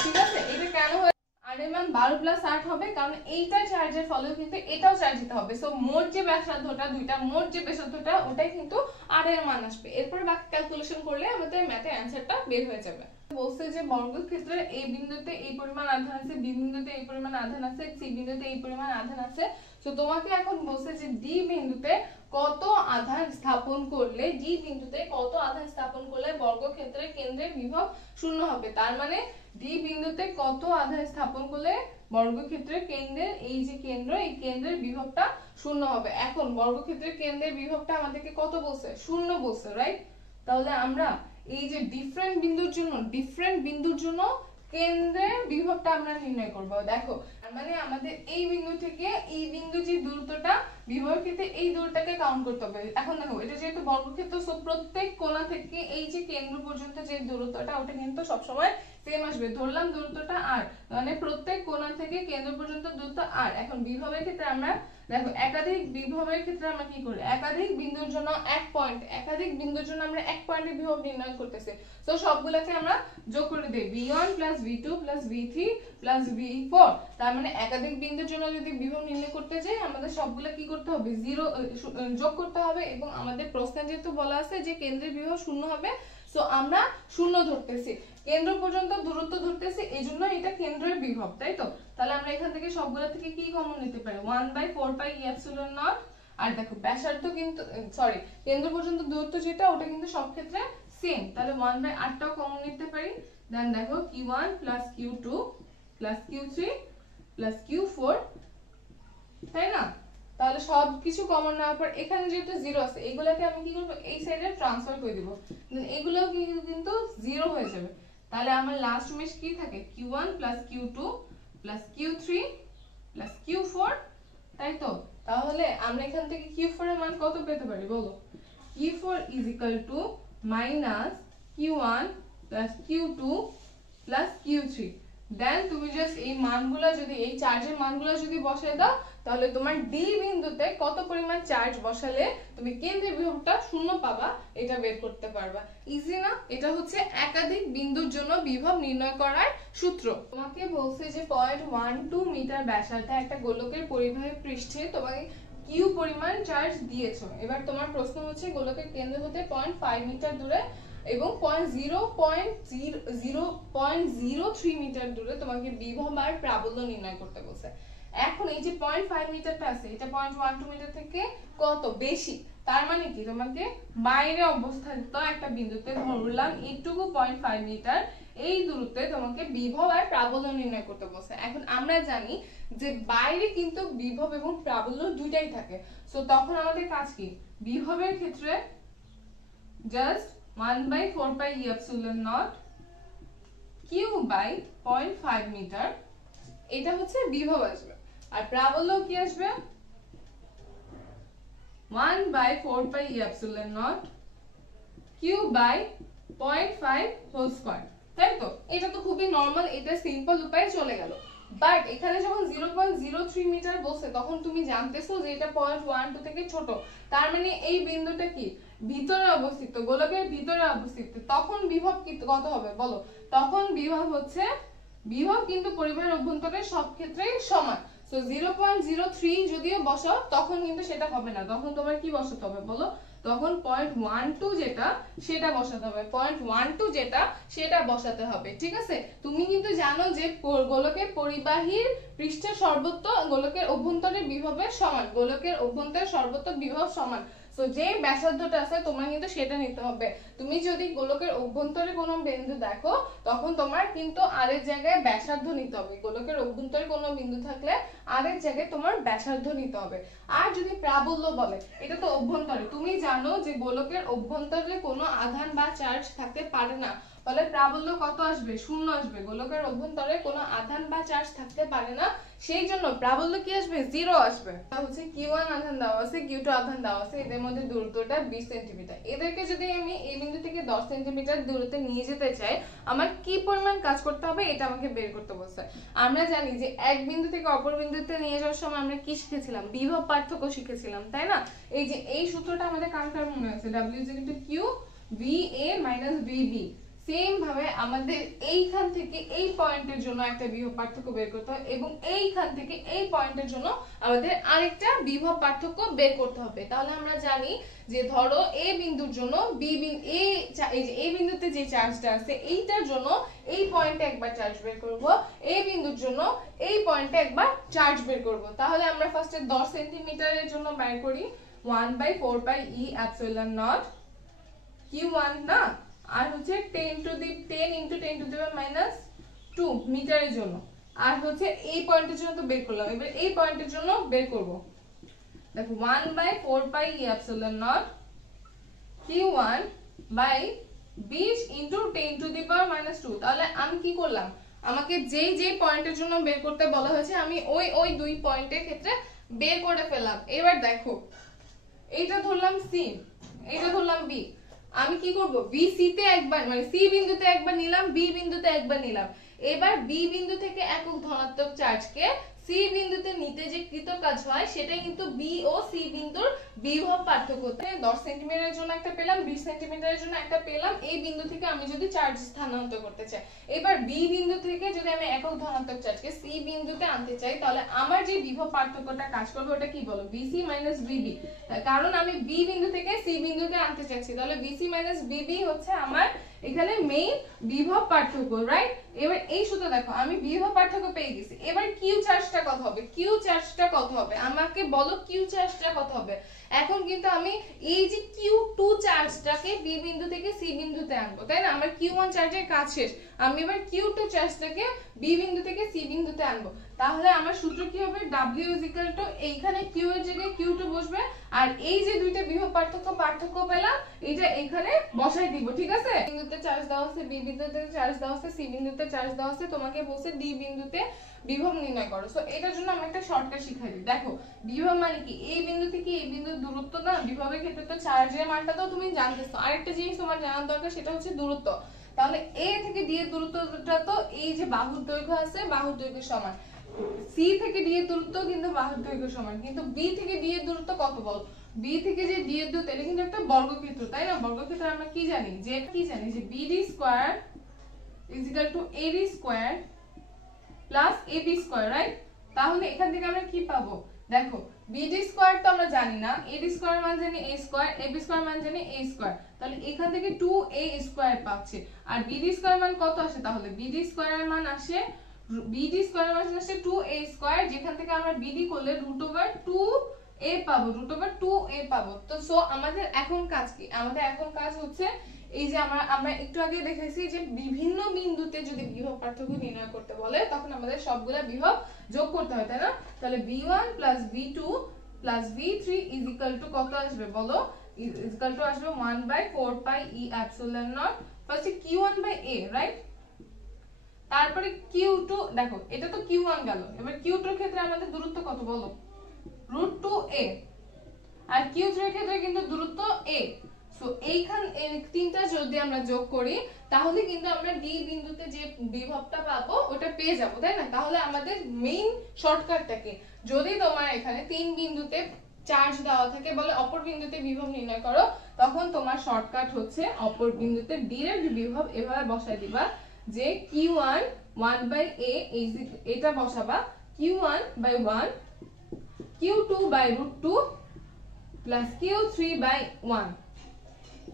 ঠিক আছে? এটা কেন হয়? r এর মান 12 + 8 হবে কারণ এইটা চার্জের ফলে কিন্তু এটাও চার্জিত হবে। সো মোট যে ব্যাসার্ধটা, দুইটা মোট যে ব্যাসার্ধটা ওটাই কিন্তু r এর মান আসবে। এরপর বাকি ক্যালকুলেশন করলে আমাদের ম্যাথের অ্যানসারটা বের হয়ে যাবে। বলছে যে বর্গক্ষেত্রের এই বিন্দুতে এই পরিমাণ আধান আছে, বি বিন্দুতে এই পরিমাণ আধান আছে, সি বিন্দুতে এই পরিমাণ আধান আছে। সো তোমাকে এখন বলছে যে ডি বিন্দুতে কত আধান স্থাপন করলে, ডি বিন্দুতে কত আধান স্থাপন করলে বর্গক্ষেত্রের কেন্দ্রের বিভব 0 হবে। তার মানে ডি বিন্দুতে কত আধান স্থাপন করলে বর্গক্ষেত্রের কেন্দ্রের এই যে কেন্দ্র, এই কেন্দ্রের বিভবটা 0 হবে। এখন বর্গক্ষেত্রের কেন্দ্রের বিভবটা আমাদেরকে কত বলছে? 0 বলছে, রাইট? তাহলে আমরা এই যে ডিফারেন্ট বিন্দুর জন্য কেন্দ্রের বিভবটা আমরা নির্ণয় করব। দেখো মানে আমাদের এই বিন্দু থেকে এই বিন্দু যে দূরত্বটা, বিভবের ক্ষেত্রে এই দূরত্বটাকে কাউন্ট করতে হবে। এখন দেখো এটা যেহেতু বর্গক্ষেত্র, সো প্রত্যেক কোণা থেকে এই যে কেন্দ্র পর্যন্ত যে দূরত্বটা ওটা কিন্তু সবসময় সেম আসবে। ধরলাম দূরত্বটা r, মানে প্রত্যেক কোণা থেকে কেন্দ্র পর্যন্ত দূরত্ব r। এখন বিভবের ক্ষেত্রে আমরা দেখো একাধিক বিভবের ক্ষেত্রে আমরা কি করি? একাধিক বিন্দুর জন্য এক পয়েন্ট, একাধিক বিন্দুর জন্য আমরা এক পয়েন্টে বিভব নির্ণয় করতেছি। তো সবগুলোকে আমরা যোগ করে দেই, v1 + v2 + v3 + v4। তার মানে একাধিক বিন্দুর জন্য যদি বিভব নির্ণয় করতে যাই আমাদের সবগুলো কি করতে হবে? 0 যোগ করতে হবে। এবং আমাদের প্রশ্নে যেহেতু বলা আছে যে কেন্দ্রের বিভব 0 হবে, সো আমরা 0 ধরতেছি, কেন্দ্র পর্যন্ত দূরত্ব ধরতেছি, এজন্য এটা কেন্দ্রের বিভব, তাই তো? তাহলে আমরা এখান থেকে সবগুলো থেকে কি কমন নিতে পারি? 1/4πε0। আর দেখো ব্যাসার্ধ কিন্তু সরি কেন্দ্র পর্যন্ত দূরত্ব যেটা ওটা কিন্তু সব ক্ষেত্রে সেম, তাহলে 1/8টাও কমন নিতে পারি। দেন দেখো q1 + q2 + q3 + q4, তাই না? তাহলে সবকিছু কমন নেওয়ার পর এখানে যেহেতু 0 আছে এগুলোকে আমি কি করব? এই সাইডে ট্রান্সফার করে দিব, এগুলো কিন্তু 0 হয়ে যাবে। তাহলে আমার লাস্ট মেশ কি থাকে? q1 + q2 + q3 + q4, তাই তো? তাহলে আমরা এখান থেকে q4 এর মান কত পেতে পারি বলো? q4 = -q1 + q2 + q3। দেন তুমি জাস্ট এই মানগুলো যদি, এই চার্জের মানগুলো যদি বসায় দাও তাহলে তোমার ডি বিন্দুতে কত পরিমাণ চার্জ বসালে তুমি কেন্দ্রের বিভবটা 0 পাবা এটা বের করতে পারবা। ইজি না? এটা হচ্ছে একাধিক বিন্দুর জন্য বিভব নির্ণয় করার সূত্র। তোমাকে বলছে যে 0.12 মিটার ব্যাসার্ধে একটা গোলকের পরিবাহী পৃষ্ঠে তোমাকে কিউ পরিমাণ চার্জ দিয়েছো। এবার তোমার প্রশ্ন হচ্ছে গোলকের কেন্দ্র হতে 0.5 মিটার দূরে এবং 0.03 মিটার দূরে তোমাকে বিভব আর প্রাবল্য নির্ণয় করতে বলছে। এখন এই যে 0.5 মিটারটা আছে এটা 0.12 মিটার থেকে কত বেশি, তার মানে কি তোমাকে বাইরে অবস্থানিত একটা বিন্দুতে ধরলাম এইটুকু 0.5 মিটার, এই দূরত্বে তোমাকে বিভব আর প্রাবল্য নির্ণয় করতে বলছে। এখন আমরা জানি যে বাইরে কিন্তু বিভব এবং প্রাবল্য দুইটাই থাকে, সো তখন আমাদের কাজ কি? বিভবের ক্ষেত্রে জাস্ট 1/4πε0 q বাই 0.5 মিটার, এটা হচ্ছে বিভব আসবে। আর প্রাবল্য কি আসবে? 1/4πε0 q বাই 0.5 হোল স্কয়ার, তাই তো? এটা তো খুবই নরমাল, এটা সিম্পল উপায়ে চলে গেল। বাট এখানে যখন 0.03 মিটার বলছে তখন তুমি জানতেছো যে এটা 0.12 থেকে ছোট, তার মানে এই বিন্দুটা কি ভিতরে অবস্থিত, গোলকের ভিতরে অবস্থিত। তখন বিভব কি কত হবে বলো? তখন বিভব হচ্ছে, বিভব কিন্তু পরিবাহের অভ্যন্তরে সব ক্ষেত্রেই সমান। সো 0.03 যদিও বসাও তখন কিন্তু সেটা হবে না, তখন তোমার কি বসাতে হবে বলো? তখন 0.12 যেটা সেটা বসাতে হবে, 0.12 যেটা সেটা বসাতে হবে, ঠিক আছে। তুমি কিন্তু জানো যে গোলকের পরিবাহীর পৃষ্ঠের সর্বত্র গোলকের অভ্যন্তরের বিভবের সমান, গোলকের অভ্যন্তরের সর্বত্র বিভব সমান। তো যে ব্যাসার্ধটা আছে তোমার কিন্তু সেটা নিতে হবে। তুমি যদি গোলকের অভ্যন্তরে কোনো বিন্দু দেখো তখন তোমার কিন্তু আরেক জায়গায় ব্যাসার্ধ নিতে হবে। গোলকের অভ্যন্তরে কোনো বিন্দু থাকলে আরেক জায়গায় তোমার ব্যাসার্ধ নিতে হবে। আর যদি প্রাবল্য বলে, এটা তো অভ্যন্তরে, তুমি জানো যে গোলকের অভ্যন্তরে কোনো আধান বা চার্জ থাকতে পারে না, তাহলে প্রাবল্য কত আসবে? 0 আসবে। গোলকের অভ্যন্তরে কোনো আধান বা চার্জ থাকতে পারে না, সেই জন্য প্রাবল্য কি আসবে? 0 আসবে। হচ্ছে Q1 আধান দেওয়া আছে, Q2 আধান দেওয়া আছে, এদের মধ্যে দূরত্বটা 20 সেন্টিমিটার। এদেরকে যদি আমি এই বিন্দু থেকে 10 সেন্টিমিটার দূরত্বে নিয়ে যেতে চাই, আমার কি পরিমাণ কাজ করতে হবে এটা আমাকে বের করতে বলছে। আমরা জানি যে এক বিন্দু থেকে অপর বিন্দুতে নিয়ে যাওয়ার সময় আমরা কি শিখেছিলাম? বিভব পার্থক্য শিখেছিলাম, তাই না? এই যে এই সূত্রটা আমাদের কার কার মনে আছে? W Q VA - VB। Same ভাবে আমাদের এইখান থেকে এই পয়েন্টের জন্য একটা বিভব পার্থক্য বের করতে হবে এবং এইখান থেকে এই পয়েন্টের জন্য আমাদের আরেকটা বিভব পার্থক্য বের করতে হবে। তাহলে আমরা জানি যে ধরো এ বিন্দুর জন্য এই বিন্দুতে যে চার্জটা আছে এইটার জন্য এই পয়েন্টে একবার চার্জ বের করব, এই বিন্দুর জন্য এই পয়েন্টে একবার চার্জ বের করব। তাহলে আমরা ফার্স্টে 10 সেন্টিমিটারের জন্য বের করি 1/4πe epsilon naught Q1 না, আর হচ্ছে 10 × 10 - 2 মিটারের জন্য, আর হচ্ছে এই পয়েন্টের জন্য তো বের করলাম, এবার এই পয়েন্টের জন্য বের করব। দেখো 1/4πe epsilon naught Q1 20 × 10 - 2। তাহলে আমি কি করলাম? আমাকে যেই পয়েন্টের জন্য বের করতে বলা হয়েছে আমি ওই দুই পয়েন্টের ক্ষেত্রে বের করে ফেললাম। এবার দেখো এইটা ধরলাম C, এইটা ধরলাম B। আমি কি করব? BC তে একবার মানে C বিন্দুতে একবার নিলাম, B বিন্দুতে একবার নিলাম। এবার B বিন্দু থেকে একক ধনাত্মক চার্জকে C বিন্দুতে নিতে যে কৃত কাজ হয় সেটা কিন্তু B ও C বিন্দুর বিভব পার্থক্য। 10 সেন্টিমিটারের জন্য একটা পেলাম, 20 সেন্টিমিটারের জন্য একটা পেলাম। এই বিন্দু থেকে আমি যদি চার্জ স্থানান্তর করতে চাই, এবার B বিন্দু থেকে যদি আমি একক ধনাত্মক চার্জকে C বিন্দুতে আনতে চাই, তাহলে আমার যে বিভব পার্থক্যটা কাজ করবে ওটা কি বলো? BC - BB। কারণ আমি B বিন্দু থেকে C বিন্দুতে আনতে চাইছি, তাহলে BC - BB হচ্ছে আমার এখানে মেইন বিভব পার্থক্য, রাইট? এবার এই সূত্র দেখো আমি বিভব পার্থক্য পেয়ে গেছি। এবার কিউ চার্জটা কত হবে? কিউ চার্জটা কত হবে আমাকে বলো, কিউ চার্জটা কত হবে? এখন কিন্তু আমি এই যে Q2 চার্জটাকে B বিন্দু থেকে C বিন্দুতে আনবো, তাই না? আমার Q1 চার্জের কাজ শেষ, আমি এবার Q2 চার্জটাকে B বিন্দু থেকে C বিন্দুতে আনবো। তাহলে আমার সূত্র কি হবে? W এইখানে Q এর জায়গায় Q2 বসবে, আর এই যে দুইটা বিভব পার্থক্য পেলাম এটা এখানে বসাই দিব, ঠিক আছে? বিন্দুতে চার্জ দেওয়া আছে, B বিন্দুতে চার্জ দেওয়া আছে, C বিন্দুতে চার্জ দেওয়া আছে, তোমাকে বলছে D বিন্দুতে বিভব নির্ণয় করো। সো এটার জন্য আমি একটা শর্টকাট শিখাই দিই। দেখো বিভব মানে কি? এই বিন্দু থেকে এই বিন্দুর দূরত্ব না, বিভবের ক্ষেত্রে তো চার্জের মানটা তো তুমি জানতেছো। আরেকটা জিনিস তোমার জানার দরকার, সেটা হচ্ছে দূরত্ব। তাহলে A থেকে D এর দূরত্বটা তো এই যে বাহুর দৈর্ঘ্য আছে, বাহুর দৈর্ঘ্য সমান। C থেকে D এর দূরত্ব কিন্তু বাহুর দৈর্ঘ্য সমান, কিন্তু B থেকে D এর দূরত্ব কত বল? B থেকে যে D এর দূরত্ব এটা কিন্তু একটা বর্গক্ষেত্র, তাই না? বর্গক্ষেত্রে আমরা কি জানি যে BD square AD square AB square, right? তাহলে এখান থেকে আমরা কি পাবো? দেখো BD স্কয়ার তো আমরা জানি না, AD স্কয়ার মান জানি A স্কয়ার, AB স্কয়ার মান জানি A স্কয়ার, তাহলে এখান থেকে 2A স্কয়ার পাচ্ছি। আর BD স্কয়ার মান কত আসে? তাহলে BD স্কয়ারের মান আসে 2A স্কয়ার, যেখান থেকে আমরা BD করলে √2A পাবো, √2A পাবো। তো সো আমাদের এখন কাজ কি? আমাদের এখন কাজ হচ্ছে এই যে আমরা একটু আগে দেখাইছি যে বিভিন্ন বিন্দুতে যদি বিভব পার্থক্য নির্ণয় করতে বলে তখন আমাদের সবগুলা বিভব যোগ করতে হয়, তাই না? তাহলে V1 + V2 + V3 = কত আসবে বলো? আসবে 1/4πe epsilon naught ফার্স্টে Q1/A, রাইট? তারপরে Q2, দেখো এটা তো Q1 গেল, এবার Q2 এর ক্ষেত্রে আমাদের দূরত্ব কত বলো? √2A, আর Q3 এর ক্ষেত্রে কিন্তু দূরত্ব A। সো এইখান এই তিনটা যদি আমরা যোগ করি তাহলে কিন্তু আমরা D বিন্দুতে যে বিভবটা পাবো ওটা পেয়ে যাব, তাই না? তাহলে আমাদের মেইন শর্টকাটটা কি? যদি তোমার এখানে তিন বিন্দুতে চার্জ দেওয়া থাকে, বলে অপর বিন্দুতে বিভব নির্ণয় করো, তখন তোমার শর্টকাট হচ্ছে অপর বিন্দুতে ডাইরেক্ট বিভব এভাবে বসাই দিবা যে Q1 1/A এটা বসাবা, Q1/1 Q2/√2 + Q3/1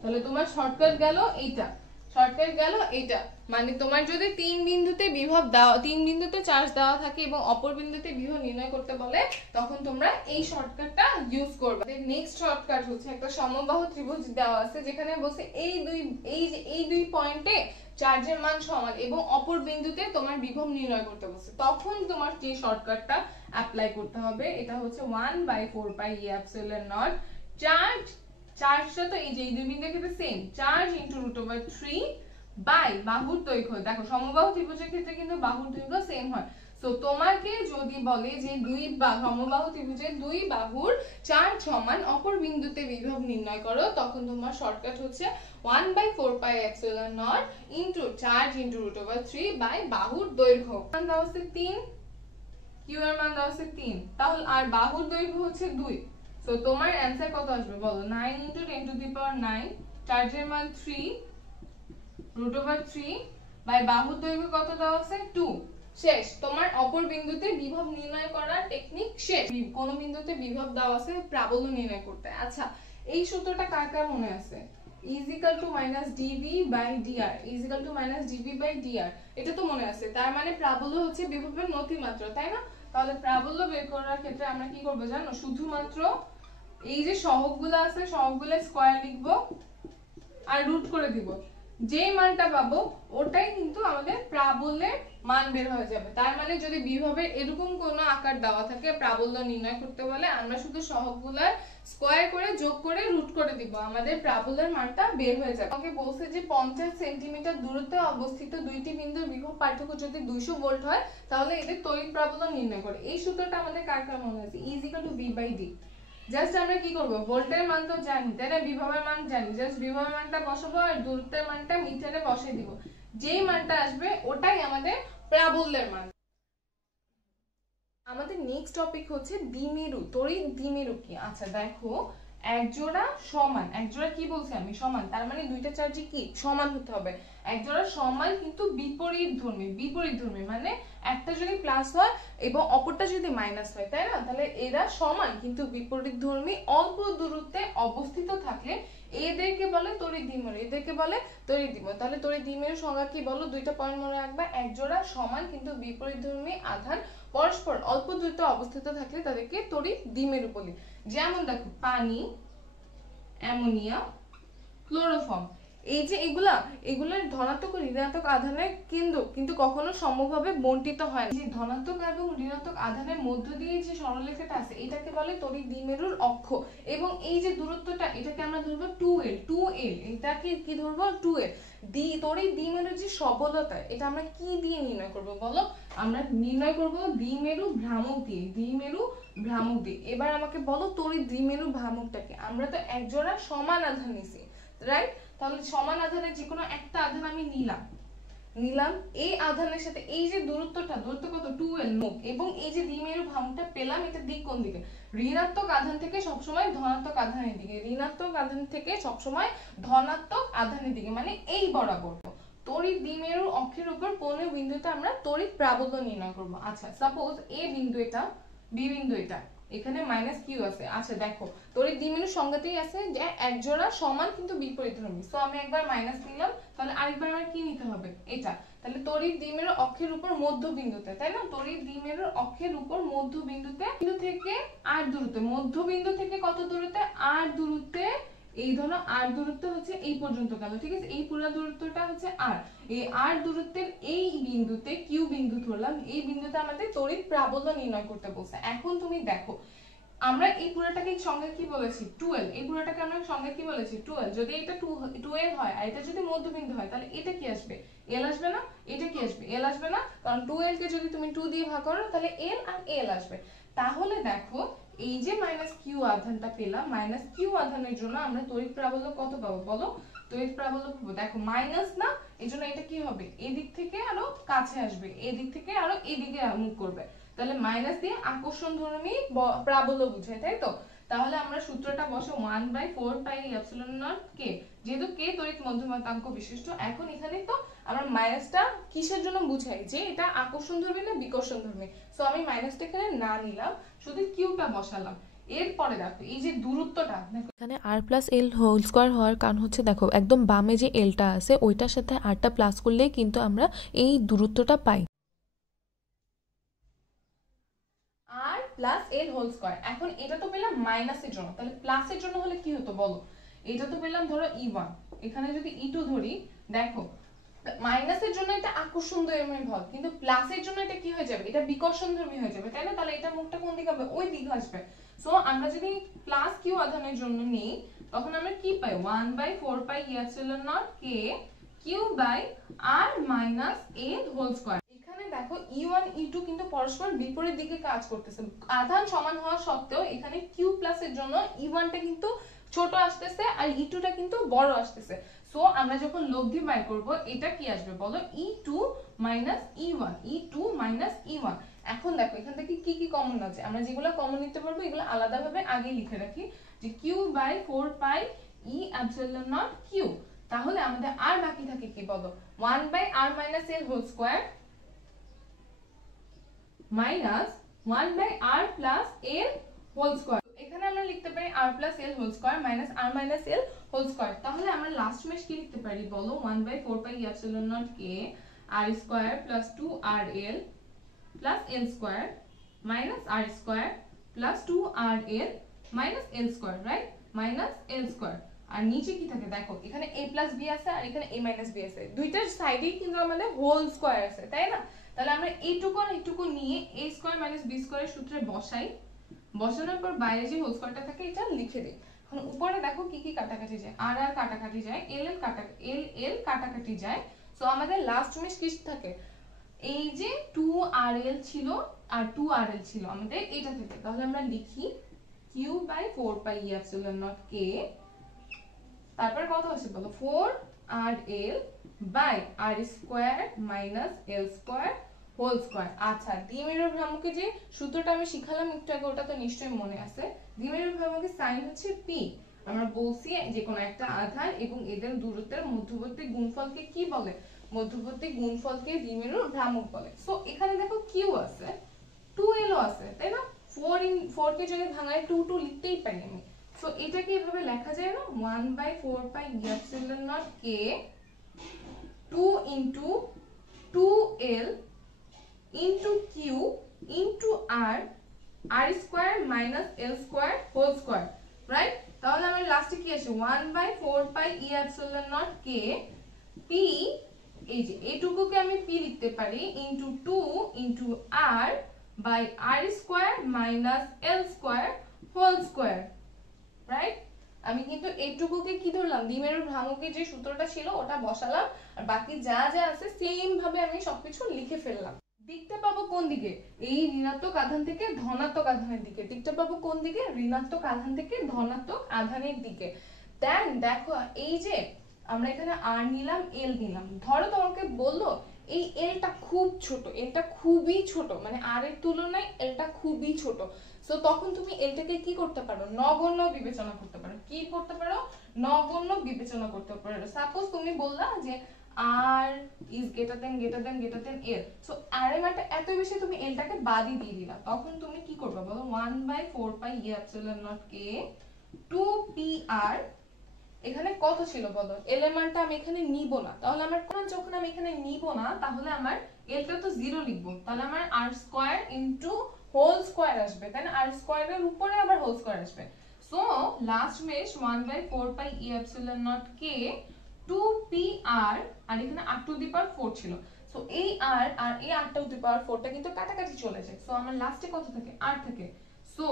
তাহলে তোমার শর্টকাট গেল এইটা, শর্টকাট গেল এইটা। মানে তোমার যদি 3 বিন্দুতে বিভব দেওয়া, 3 বিন্দুতে চার্জ দেওয়া থাকে এবং অপর বিন্দুতে বিভব নির্ণয় করতে বলে, তখন তোমরা এই শর্টকাটটা ইউজ করবে। নেক্সট শর্টকাট হচ্ছে একটা সমবাহু ত্রিভুজ দেওয়া আছে যেখানে বলছে এই দুই পয়েন্টে চার্জের মান সমান এবং অপর বিন্দুতে তোমার বিভব নির্ণয় করতে বলছে, তখন তোমার যে শর্টকাটটা অ্যাপ্লাই করতে হবে এটা হচ্ছে 1/4πε0 চার্জটা তো এই যে এই দুই বিন্দুর ক্ষেত্রে সেম, চার্জ ইনটু √3 বাই বাহুর দৈর্ঘ্য। দেখো সমবাহু ত্রিভুজের ক্ষেত্রে কিন্তু বাহুর দৈর্ঘ্য সেম হয়। সো তোমাকে যদি বলে যে সমবাহু ত্রিভুজের দুই বাহুর চার্জ সমান অপর বিন্দুতে বিভব নির্ণয় করো, তখন তোমার শর্টকাট হচ্ছে 1/4πε0 ইনটু চার্জ ইনটু √3 বাই বাহুর দৈর্ঘ্য। মান দেওয়া আছে 3, কিউ এর মান দেওয়া আছে 3, তাহলে আর বাহুর দৈর্ঘ্য হচ্ছে 2। সো তোমার অ্যানসার কত আসবে বলো? 9 × 10⁹, চার্জের মান 3 √3 বাই বাহুর দৈর্ঘ্য কত দেওয়া আছে 2। শেষ, তোমার অপর বিন্দুতে বিভব নির্ণয় করার টেকনিক শেষ। কোন বিন্দুতে বিভব দেওয়া আছে প্রাবল্য নির্ণয় করতে। আচ্ছা, এই সূত্রটা কার কার মনে আছে? (dv/dr) (dv/dr) এটা তো মনে আছে। তার মানে প্রাবল্য হচ্ছে বিভবের নতিমাত্রা, তাই না? তাহলে প্রাবল্য বের করার ক্ষেত্রে আমরা কি করব জানো? শুধুমাত্র এই যে সহগগুলো আছে সহগগুলো স্কয়ার লিখব আর রুট করে দিব, যে মানটা পাবো ওটাই কিন্তু আমাদের প্রাবল্যের মান বের হয়ে যাবে। তার মানে যদি বিভবের এরকম কোন আকার দেওয়া থাকে প্রাবল্য নির্ণয় করতে বলে, আমরা শুধু সহগগুলার স্কয়ার করে যোগ করে রুট করে দিব, আমাদের প্রাবল্যের মানটা বের হয়ে যাবে। আমাকে বলছে যে 50 সেন্টিমিটার দূরত্বে অবস্থিত দুইটি বিন্দুর বিভব পার্থক্য যদি 200 ভোল্ট হয় তাহলে এদের তড়িৎ প্রাবল্য নির্ণয় করে। এই সূত্রটা আমাদের কার কার মনে আছে? E = V/D। জাস্ট আমরা কি করব, ভোল্টের মান তো জানি তাই না, বিভবের মান জানি, জাস্ট বিভবের মানটা বসাবো আর দূরত্বের মানটা মিটারে বসাই দিব, যেই মানটা আসবে ওটাই আমাদের প্রাবল্যের মান। আমাদের নেক্সট টপিক হচ্ছে দ্বিমেরু, তড়িৎ দ্বিমেরু কি? আচ্ছা দেখো, একজোড়া সমান, একজোড়া কি বলছি আমি? সমান, তার মানে দুইটা চার্জই কি সমান হতে হবে। একজোড়া সমান কিন্তু বিপরীতধর্মী, বিপরীতধর্মী মানে একটা যদি প্লাস হয় এবং অপরটা যদি মাইনাস হয়, তাই না? তাহলে এরা সমান কিন্তু বিপরীতধর্মী অল্প দূরত্বে অবস্থিত থাকলে এদেরকে বলে তড়িৎ দ্বিমেরু, এদেরকে বলে তড়িৎ দ্বিমেরু। তাহলে তড়িৎ দ্বিমেরু সংজ্ঞা কি বলো? দুইটা পয়েন্ট মনে রাখবা, একজোড়া সমান কিন্তু বিপরীতধর্মী আধান পরস্পর অল্প দূরত্বে অবস্থিত থাকলে তাদেরকে তড়িৎ দ্বিমেরু বলি। যেমন দেখো পানি, অ্যামোনিয়া, ক্লোরোফর্ম, এই যে এগুলোর ধনাত্মক ও ঋণাত্মক আধানের কেন্দ্র কিন্তু কখনো সমভাবে বণ্টিত হয় না। যে ধনাত্মক এবং ঋণাত্মক আধানের মধ্য দিয়ে যে সরলরেখাটা আছে এটাকে বলে তড়িৎ দ্বিমেরুর অক্ষ, এবং এই যে দূরত্বটা এটাকে আমরা ধরবো 2L, 2L এটাকে কি ধরবো? 2L। তড়িৎ দ্বিমেরুর যে সবলতা এটা আমরা কি দিয়ে নির্ণয় করব বলো? আমরা নির্ণয় করব দ্বিমেরু ভ্রামক দিয়ে, দ্বিমেরু ভ্রামক দিয়ে। এবার আমাকে বলো তড়িৎ দ্বিমেরু ভ্রামকটাকে, আমরা তো একজোড়া সমান আধান নিছি, রাইট? তাহলে সমান আধানের যে কোনো একটা আধান আমি নিলাম, এই আধানের সাথে এই যে দূরত্ব কত? 2L নোক, এবং এই যে দ্বিমেরু ভ্রামকটা পেলাম, এটা দিক কোন দিকে? ঋণাত্মক আধান থেকে সবসময় ধনাত্মক আধানের দিকে, ঋণাত্মক আধান থেকে সবসময় ধনাত্মক আধানের দিকে, মানে এই বরাবর। তড়িৎ দ্বিমেরুর অক্ষের উপর কোন বিন্দুতে আমরা তড়িৎ প্রাবল্য নির্ণয় করব? আচ্ছা সাপোজ এ বিন্দু এটা, বি বিন্দু এটা, এখানে -q আছে। আচ্ছা দেখো, তড়িৎ দ্বিমেরুর সংজ্ঞাতেই আছে যে একজোড়া সমান কিন্তু বিপরীতধর্মী। সো আমি একবার মাইনাস নিলাম, তাহলে আরেকবার আমার কি নিতে হবে? এটা। তাহলে তড়িৎ দ্বিমেরুর অক্ষের উপর মধ্য বিন্দুতে, তাই না? তড়িৎ দ্বিমেরুর অক্ষের উপর মধ্য বিন্দুতে, বিন্দু থেকে r দূরত্বে, মধ্য বিন্দু থেকে কত দূরত্বে? r দূরত্বে। এই ধরো r দূরত্ব হচ্ছে এই পর্যন্ত গেল, ঠিক আছে? এই পুরো দূরত্বটা হচ্ছে r। এই r দূরত্বের এই বিন্দুতে, q বিন্দু ধরলাম, এই বিন্দুতে আমাদের তড়িৎ প্রাবল্য নির্ণয় করতে বলছে। এখন তুমি দেখো, আমরা এই পুরোটাকে সংজ্ঞা কি বলেছি? 2L। এই পুরোটাকে আমরা সংজ্ঞা কি বলেছি? 2L। যদি এটা 2L হয় আর এটা যদি মধ্যবিন্দু হয় তাহলে এটা কি আসবে? L আসবে না? এটা কি আসবে? L আসবে না? কারণ 2L কে যদি তুমি 2 দিয়ে ভাগ করো তাহলে L আর L আসবে। তাহলে দেখো, এই যে -q আধানটা পেলাম, -q আধানের জন্য আমরা তড়িৎ প্রাবল্য কত পাবো বলো? তড়িৎ প্রাবল্য পাবো, দেখো মাইনাস না, এজন্য এটা কি হবে? এদিক থেকে আরো কাছে আসবে, এদিক থেকে আরো এদিকে মুভ করবে, তাহলে মাইনাস দিয়ে আকর্ষণধর্মী প্রাবল্য বুঝায়, তাই তো? তাহলে আমরা সূত্রটা বসে 1/4πε0 k, যেহেতু k তড়িৎ মধ্যমাত্রাঙ্ক বিশিষ্ট। এখন এখানে তো আমরা মাইনাসটা কিসের জন্য বুঝাই? যে এটা আকর্ষণধর্মী না বিকর্ষণধর্মী। সো আমি মাইনাসটা এখানে না নিলাম, শুধু কিউটা বসালাম। এরপরে দেখো এই যে দূরত্বটা দেখো এখানে আর প্লাস এল হোল স্কোয়ার হওয়ার কারণ হচ্ছে দেখো একদম বামে যে এলটা আছে ওইটার সাথে আরটা প্লাস করলেই কিন্তু আমরা এই দূরত্বটা পাই। আর প্লাস এল হোল স্কয়ার। এখন এটা তো পেলাম মাইনাসের জন্য, তাহলে প্লাসের জন্য হলে কি হতো বলো? এটা তো পেলাম ধরো E1, এখানে যদি E2 ধরি, দেখো মাইনাসের জন্য এটা আকর্ষণধর্মী ভর, কিন্তু প্লাসের জন্য এটা কি হয়ে যাবে? এটা বিকর্ষণধর্মী হয়ে যাবে, তাই না? তাহলে এটা মুখটা কোন দিকে হবে? ওই দিকে আসবে। সো আমরা যদি প্লাস কিউ আধানের জন্য নিই তখন আমরা কি পাই? 1/4πε0 k q by r minus a whole square. এখানে দেখো E1 E2 কিন্তু পরস্পর বিপরীত দিকে কাজ করতেছে, আধান সমান হওয়া সত্ত্বেও এখানে q প্লাসের জন্য E1 টা কিন্তু ছোট আসতেছে আর E2 টা কিন্তু বড় আসতেছে। সো আমরা যখন লব্ধি বাই করব এটা কি আসবে বলো? E2 E1, E2 E1। এখন দেখো এখান থেকে কি কি কমন আছে, আমরা যেগুলো কমন নিতে পারবো এগুলো আলাদাভাবে আগে লিখে রাখি, যে q/4πε0 q। তাহলে আমাদের আর বাকি থাকে কি বলো? 1/r - l whole square minus 1/r + l whole square. এখানে আমরা লিখতে পারি r + l whole square minus r - l whole square. তাহলে আমরা লাস্ট মেশ কি লিখতে পারি বলো? 1/4πε0 k r square + 2rl + l square minus r square + 2rl minus l square, right? Minus l square. আর নিচে কি থাকে দেখো, এখানে a + b আছে আর এখানে a - b আছে, দুইটার সাইডেই কিন্তু আমাদের হোল স্কয়ার আছে, তাই না? তাহলে আমরা এইটুকু আর এইটুকু নিয়ে a স্কয়ার - b স্কয়ারের সূত্রে বসাই, বসানোর পর বাইরে যে হোল স্কয়ারটা থাকে এটা লিখে দেই। এখন উপরে দেখো কি কি কাটাকাটি যায়, আর আর কাটাকাটি যায়, এল এল কাটাকাটি যায়। সো আমাদের লাস্ট মেশ কি থাকে? এই যে 2rl ছিল আর 2rl ছিল আমাদের এটা থেকে, তাহলে আমরা লিখি q/4πε0 k, তারপর কত আসে বলো? 4rl by r square minus l square whole square. আচ্ছা, দ্বিমেরুর ভ্রামকে যে সূত্রটা আমি শিখালাম একটু আগে, ওটা তো নিশ্চয়ই মনে আছে। দ্বিমেরুর ভ্রামকের সাইন হচ্ছে p। আমরা বলছি যে কোনো একটা আধান এবং এদের দূরত্বের মধ্যবর্তী গুণফলকে কি বলে? মধ্যবর্তী গুণফলকে দ্বিমেরুর ভ্রামক বলে। সো এখানে দেখো q আছে, 2l ও আছে, তাই না? 4 কে যদি ভাঙায় 2 লিখতেই পারি আমি। সো এটাকে এভাবে লেখা যায় না? 1/4πε0 k 2 * 2l into q into r square minus l square whole square, right? তাহলে আমার লাস্টে কি আসে? 1/4πε0 k p, এই যে এটুকুকে আমি p লিখতে পারি, into 2 into r by r square minus l square whole square, right? আমি কিন্তু এইটুকুকে কি ধরলাম? দ্বিমেরুর ভ্রামকের যে সূত্রটা ছিল ওটা বসালাম, আর বাকি যা যা আছে সেম ভাবে আমি সবকিছু লিখে ফেললাম। দিকটা পাবো কোন দিকে? এই ঋণাত্মক আধান থেকে ধনাত্মক আধানের দিকে। দিকটা পাবো কোন দিকে? ঋণাত্মক আধান থেকে ধনাত্মক আধানের দিকে। দেন দেখো এই যে আমরা এখানে আর নিলাম, এল নিলাম, ধরো তোমাকে বললো এই এলটা খুব ছোট, এলটা খুবই ছোট, মানে আর এর তুলনায় এলটা খুবই ছোট। সো তখন তুমি এলটাকে কি করতে পারো? নগণ্য বিবেচনা করতে পারো। কি করতে পারো? নগণ্য বিবেচনা করতে পারো। সাপোজ তুমি বললা যে r is greater than l, so r এর মানটা এত বেশি, তুমি এলটাকে বাদই দিয়ে দিলা, তখন তুমি কি করবে বলো? 1/4πε0 k 2pr, এখানে কত ছিল বলো? এল এর মানটা আমি এখানে নিব না, তাহলে আমার যখন আমি এখানে নিব না তাহলে আমার এলটা তো 0 লিখবো, তাহলে আমার r square into whole square আসবে, তাই না? r স্কয়ারের উপরে আবার হোল স্কয়ার আসবে। সো লাস্ট মেশ 1/4πε0 k 2pr, আর এখানে r টু দি পাওয়ার 4 ছিল। সো এই r আর এই r টু দি পাওয়ার 4টা কিন্তু কাটাকাটি চলে যায়। সো আমার লাস্টে কত থাকে? r থাকে। সো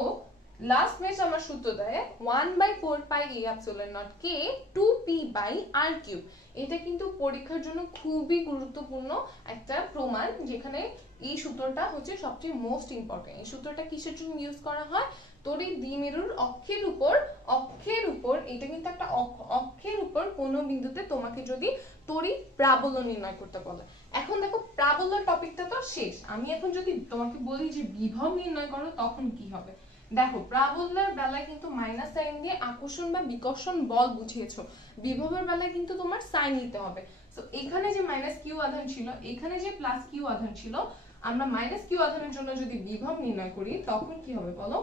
লাস্ট মেশ আমার সূত্র দেয় 1/4πε0 k 2p/r3। এটা কিন্তু পরীক্ষার জন্য খুবই গুরুত্বপূর্ণ একটা প্রমাণ, যেখানে এই সূত্রটা হচ্ছে সবচেয়ে মোস্ট ইম্পর্টেন্ট। এই সূত্রটা কিসের জন্য ইউজ করা হয়? তড়িৎ দ্বিমেরুর অক্ষের উপর এটা কিন্তু একটা অক্ষের উপর কোন বিন্দুতে তোমাকে যদি তড়িৎ প্রাবল্য নির্ণয় করতে বলে। এখন দেখো প্রাবল্য টপিকটা তো শেষ, আমি এখন যদি তোমাকে বলি যে বিভব নির্ণয় করো তখন কি হবে? দেখো প্রাবল্যের বেলায় কিন্তু মাইনাস সাইন দিয়ে আকর্ষণ বা বিকর্ষণ বল বুঝিয়েছো, বিভবের বেলায় কিন্তু তোমার সাইন নিতে হবে। সো এখানে যে মাইনাস কিউ আধান ছিল, এখানে যে প্লাস কিউ আধান ছিল, আমরা মাইনাস কিউ আধানের জন্য যদি বিভব নির্ণয় করি তখন কি হবে বলো,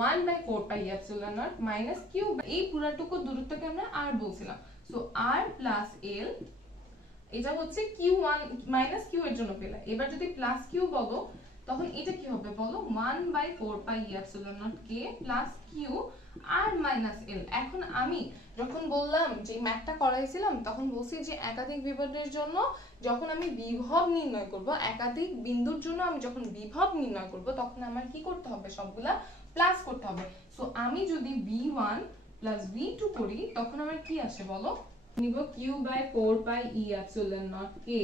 1/4πε0 মাইনাস কিউ, এই পুরাটুকু দূরত্বকে আমরা আর বলছিলাম, সো আর প্লাস এল, এটা হচ্ছে কিউ1 মাইনাস কিউ এর জন্য পেলা। এবার যদি প্লাস কিউ বলো তখন এটা কি হবে বলো, 1/4πε0 k plus Q R minus L. এখন আমি যখন বললাম যে ম্যাথটা করাইছিলাম তখন বলছি যে একাধিক বিভবের জন্য যখন আমি বিভব নির্ণয় করব, একাধিক বিন্দুর জন্য আমি যখন বিভব নির্ণয় করব তখন আমার কি করতে হবে, সবগুলা প্লাস করতে হবে। সো আমি যদি v1 প্লাস v2 করি তখন আমার কি আসে বলো, নিব q/4πε0 কে,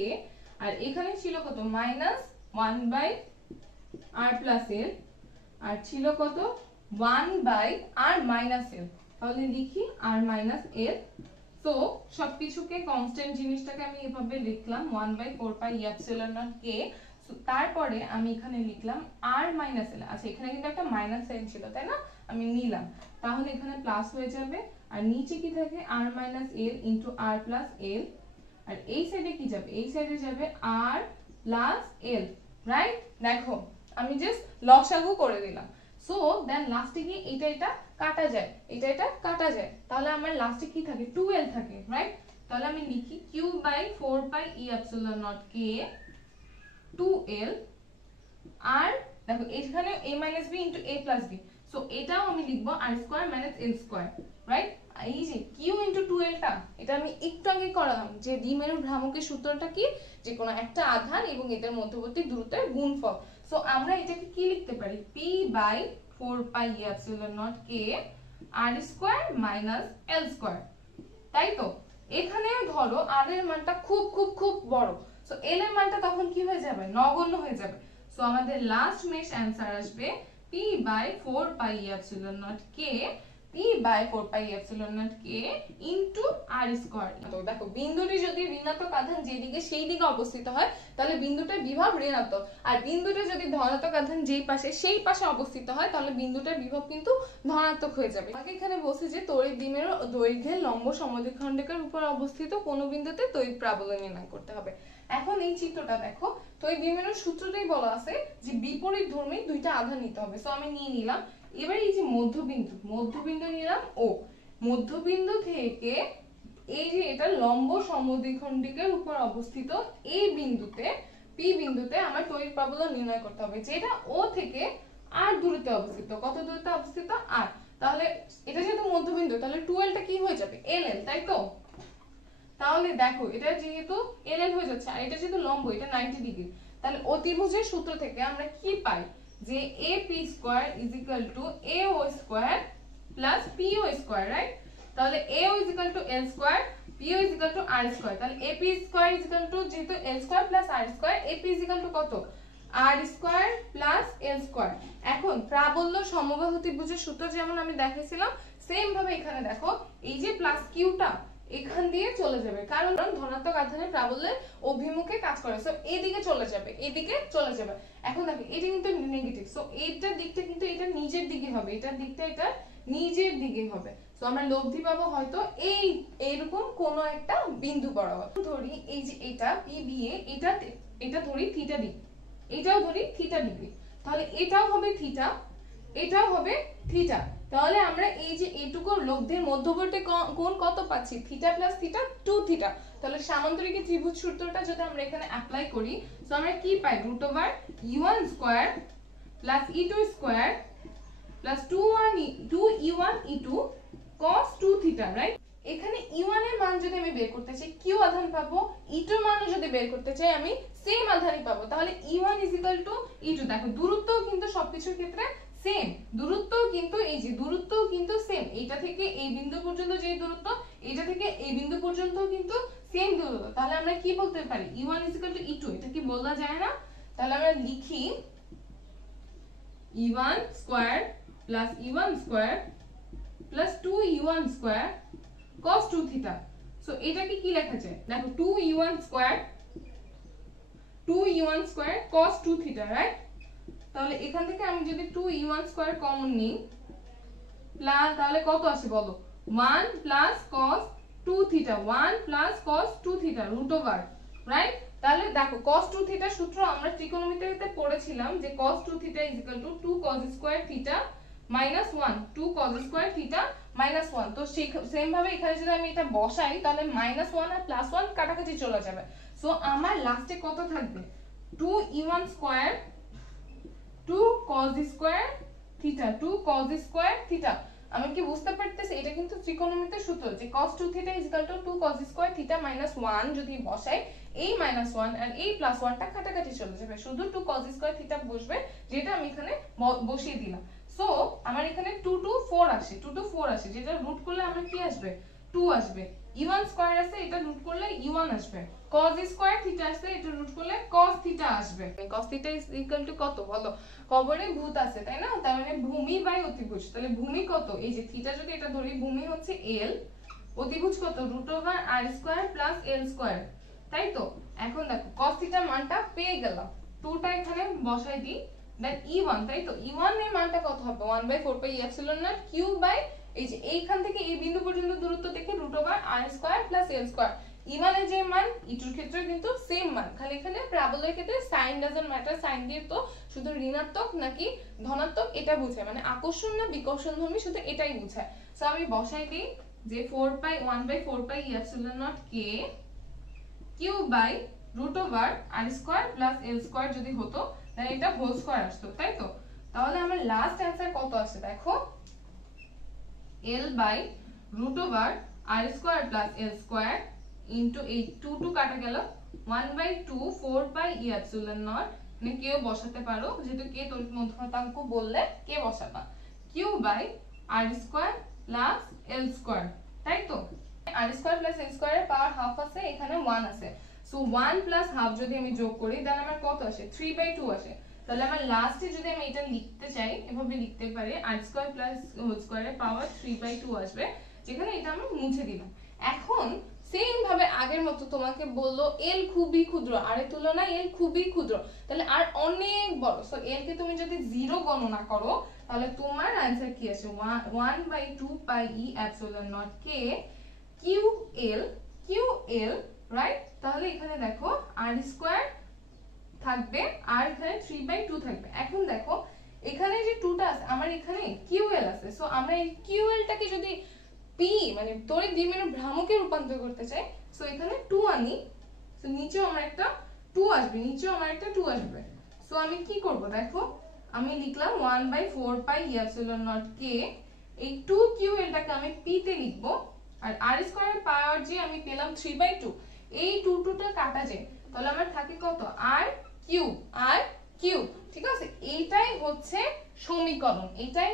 আর এখানে ছিল কত মাইনাস 1/r প্লাস এল, আর ছিল কত 1/r মাইনাস এল। তাহলে লিখি r মাইনাস এল। তো সবকিছুকে কনস্ট্যান্ট জিনিসটাকে আমি এভাবে লিখলাম 1/4πε0 কে। তারপরে আমি এখানে লিখলাম r মাইনাস এল। আচ্ছা এখানে কিন্তু একটা মাইনাস সাইন ছিল তাই না, আমি নিলাম, তাহলে এখানে প্লাস হয়ে যাবে, আর নিচে কি থাকে r minus L into r plus L, আর এই সাইডে কি যাবে, এই সাইডে যাবে r প্লাস এল, রাইট। দেখো আমি জাস্ট লসাগু করে দিলাম। সো দেন লাস্টে কি এটা কাটা যায়, এটা কাটা যায়, তাহলে আমার লাস্টে কি থাকে 2l থাকে, রাইট। তাহলে আমি লিখি q/4πε0 কে 2l, আর দেখো এখানে a - b * a + b, so এটাও আমি লিখবো r² - l², রাইট। এই যে q * 2l টা এটা আমি একটু আগে করালাম যে দ্বিমেরু ভ্রামকের সূত্রটা কি, যে কোনো একটা আধান এবং এদের মধ্যবর্তী দূরত্বের গুণফল। সো আমরা এটাকে কি লিখতে পারি, p/4πε0 কে r² - l², তাই তো। এখানে ধরো r এর মানটা খুব খুব খুব বড়, সো l এর মানটা তখন কি হয়ে যাবে, নগণ্য হয়ে যাবে। সো আমাদের লাস্ট মেশ অ্যানসার আসবে p/4πε0 কে p/4πε0 কে ইনটু r²। তো দেখো বিন্দুটি যদি ঋণাত্মক আধান যেদিকে সেই দিকে অবস্থিত হয় তাহলে বিন্দুটার বিভব ঋণাত্মক, আর বিন্দুটা যদি ধনাত্মক আধান যেই পাশে সেই পাশে অবস্থিত হয় তাহলে বিন্দুটার বিভব কিন্তু ধনাত্মক হয়ে যাবে। আগে এখানে বলছে যে তড়িৎ দ্বিমেরু দৈর্ঘ্যের লম্ব সমদ্বিখণ্ডকের উপর অবস্থিত কোন বিন্দুতে তড়িৎ প্রাবল্য নির্ণয় করতে হবে। এখন এই চিত্রটা দেখো, তড়িৎ দ্বিমেরুর সূত্রটাই বলা আছে যে বিপরীতধর্মী দুইটা আধান নিতে হবে। সো আমি নিয়ে নিলাম, এবার এই যে মধ্যবিন্দু নিলাম ও, মধ্যবিন্দু থেকে এই যে এটা লম্ব সমদ্বিখণ্ডিকের উপর অবস্থিত এই বিন্দুতে পি বিন্দুতে আমার তড়িৎ প্রাবল্য নির্ণয় করতে হবে, যেটা ও থেকে আর দূরত্বে অবস্থিত। কত দূরত্বে অবস্থিত, আর। তাহলে এটা যেহেতু মধ্যবিন্দু তাহলে 2l টা কি হয়ে যাবে, ll, তাই তো। তাহলে দেখো এটা যেহেতু ll হয়ে যাচ্ছে, আর এটা যেহেতু লম্ব, এটা 90 ডিগ্রি, তাহলে অতিভুজের সূত্র থেকে আমরা কি পাই যে ap² = ao² plus po², right. তাহলে ao = l², po = r², তাহলে ap² যেহেতু l² প্লাস r², ap কত, r² প্লাস l²। এখন প্রাবল্য সমবাহু ত্রিভুজের সূত্র যেমন আমি দেখাইছিলাম সেম ভাবে এখানে দেখো এই যে প্লাস কিউটা এখান দিয়ে চলে যাবে, কারণ ধনাত্মক আধানের প্রাবল্যের অভিমুখে কাজ করে, সো এদিকে চলে যাবে, এদিকে চলে যাবে। এখন দেখো এটা কিন্তু নেগেটিভ, সো এইটার দিকটা কিন্তু এটা নিচের দিকে হবে, এটার দিকটা এটা নিচের দিকে হবে। সো আমরা লব্ধি পাবো হয়তো এইরকম কোন একটা বিন্দু বরাবর। ধরি এই যে এটা PBA, এটা ধরি থিটা ডিগ্রি, এটাও ধরি থিটা ডিগ্রি, তাহলে এটাও হবে থিটা, এটাও হবে থিটা। তাহলে আমরা এই যে এইটুকু লব্ধির মধ্যবর্তী কোণ কত পাচ্ছি, থিটা প্লাস থিটা 2 থিটা। তাহলে সামান্তরিক ত্রিভুজ সূত্রটা যদি আমরা এখানে অ্যাপ্লাই করি, সো আমরা কি পাই, √e1² plus e2² plus 2e1 e2 cos 2 theta, right. এখানে e1 এর মান যদি আমি বের করতে চাই q আধান পাবো, e2 এর মানও যদি বের করতে চাই আমি সেম আধানই পাবো। তাহলে e1 = e2, দেখো দূরত্ব কিন্তু সবকিছুর ক্ষেত্রে সেম, দূরত্ব কিন্তু এই যে দূরত্ব কিন্তু সেম, এইটা থেকে এই বিন্দু পর্যন্ত যে দূরত্ব, এটা থেকে এই বিন্দু পর্যন্ত কিন্তু সেম দূরত্ব। তাহলে আমরা কি বলতে পারি, e1 = e2, এটা কি বলা যায় না। তাহলে আমরা লিখি e1² plus e1² plus 2e1² cos 2 theta. So এটাকে কি লেখা যায়, দেখো 2e1² cos 2 থিটা, রাইট। তাহলে এখান থেকে আমি যদি 2e1² কমন নিই প্লাস, তাহলে কত আসে বলো, 1 plus cos 2 theta, 1 plus cos 2 theta √, right. তাহলে দেখো cos 2 থিটা সূত্র আমরা ত্রিকোণমিতিতে পড়েছিলাম যে cos 2 theta = 2 cos square theta minus 1, 2 cos square theta minus 1। তো সেম ভাবে এখানে যদি আমি এটা বসাই তাহলে -1 আর +1 কাটাকাটি চলে যাবে। সো আমার লাস্টে কত থাকবে 2e1 square 2 cos square theta 2 cos square theta. আমি কি বুঝতে পারতেছি এটা কিন্তু ত্রিকোণমিতির সূত্র যে cos 2 theta = 2 cos square theta minus 1 যদি বসাই এই -1 আর এই +1টা কাটাকাটি চলে যাবে, শুধু 2 cos স্কয়ার থিটা বসবে যেটা আমি এখানে বসিয়ে দিলাম। সো আমার এখানে 2 to 4 আসে, 2 to 4 আসে, যেটা রুট করলে আমার কি আসবে 2 আসবে। e1 স্কয়ার আছে, এটা রুট করলে e1 আসবে। cos স্কয়ার থিটা আছে, এটা রুট করলে cos থিটা আসবে। cos থিটা = কত বলো, কবরে ভূত আছে তাই না, তার মানে ভূমি বাই অতিভুজ। তাহলে ভূমি কত, এই যে থিটা যদি এটা ধরি ভূমি হচ্ছে l, অতিভুজ কত √r² + l², তাই তো। এখন দেখো cos থিটার মানটা পেয়ে গেলাম, 2টা এখানে বসাই দিই, দেন e1, তাই তো e1 এর মানটা কত হবে 1/4πε0 q বাই এই যে এইখান থেকে এই বিন্দু পর্যন্ত দূরত্ব থেকে √r² + l²। e1 এর যে মান e2 এর ক্ষেত্রে কিন্তু সেম মান, খালি এখানে প্যারাবোলার ক্ষেত্রে সাইন ডাজন্ট ম্যাটার, সাইন দিয়ে তো শুধু ঋণাত্মক নাকি ধনাত্মক এটা বোঝায়, মানে আকর্ষণ না বিকর্ষণধর্মী শুধু এটাই বোঝায়। সো আমি বসাই দিই যে 1/4πε0 k q by √r² + l² যদি হতো তাহলে এটা হোল স্কয়ার আসতো, তাই তো। তাহলে আমার লাস্ট অ্যানসার কত আসে দেখো, l by √r² + l² into এই 2 কাটা গেল 1/2 4πε0, মানে কেউ বসাতে পারো যেহেতু কে তড়িৎ মধ্যমাত্রাঙ্ক বললে কে বসাবা, q বাই r² + l², তাই তো। r² + l² এর পাওয়ার হাফ আছে, এখানে 1 আছে। সো 1 + হাফ যদি আমি যোগ করি তাহলে আমার কত আসে 3/2 আসে। তাহলে আমার লাস্টে যদি আমি এটা লিখতে চাই এভাবে লিখতে পারি r² + হোল² এর পাওয়ার 3/2 আসবে, যেখানে এটা আমি মুছে দিলাম। এখন সেম ভাবে আগের মতো তোমাকে বললো l খুবই ক্ষুদ্র, আর এর তুলনায় l খুবই ক্ষুদ্র, তাহলে আর অনেক বড়। সো l কে তুমি যদি 0 গণনা করো তাহলে তোমার आंसर কি আসে 1/2πε0 k ql, রাইট। তাহলে এখানে দেখো r² থাকবে আর এখানে 3/2 থাকবে। এখন দেখো এখানে যে 2টা আছে আমার এখানে ql আছে, সো আমরা এই ql টাকে যদি p মানে তড়িৎ দ্বিমেরু ভ্রামকে রূপান্তর করতে চাই, সো এখানে 2 আনি, সো নিচেও আমার একটা 2 আসবে, নিচেও আমার একটা 2 আসবে। সো আমি কি করব দেখো, আমি লিখলাম 1/4πε0 k, এই 2ql টাকে আমি p তে লিখব, আর r² এর পাওয়ার যে আমি পেলাম 3/2, এই 2টা কাটা যায়, তাহলে আমার থাকে কত r কিউব, ঠিক আছে। এইটাই হচ্ছে সমীকরণ, এটাই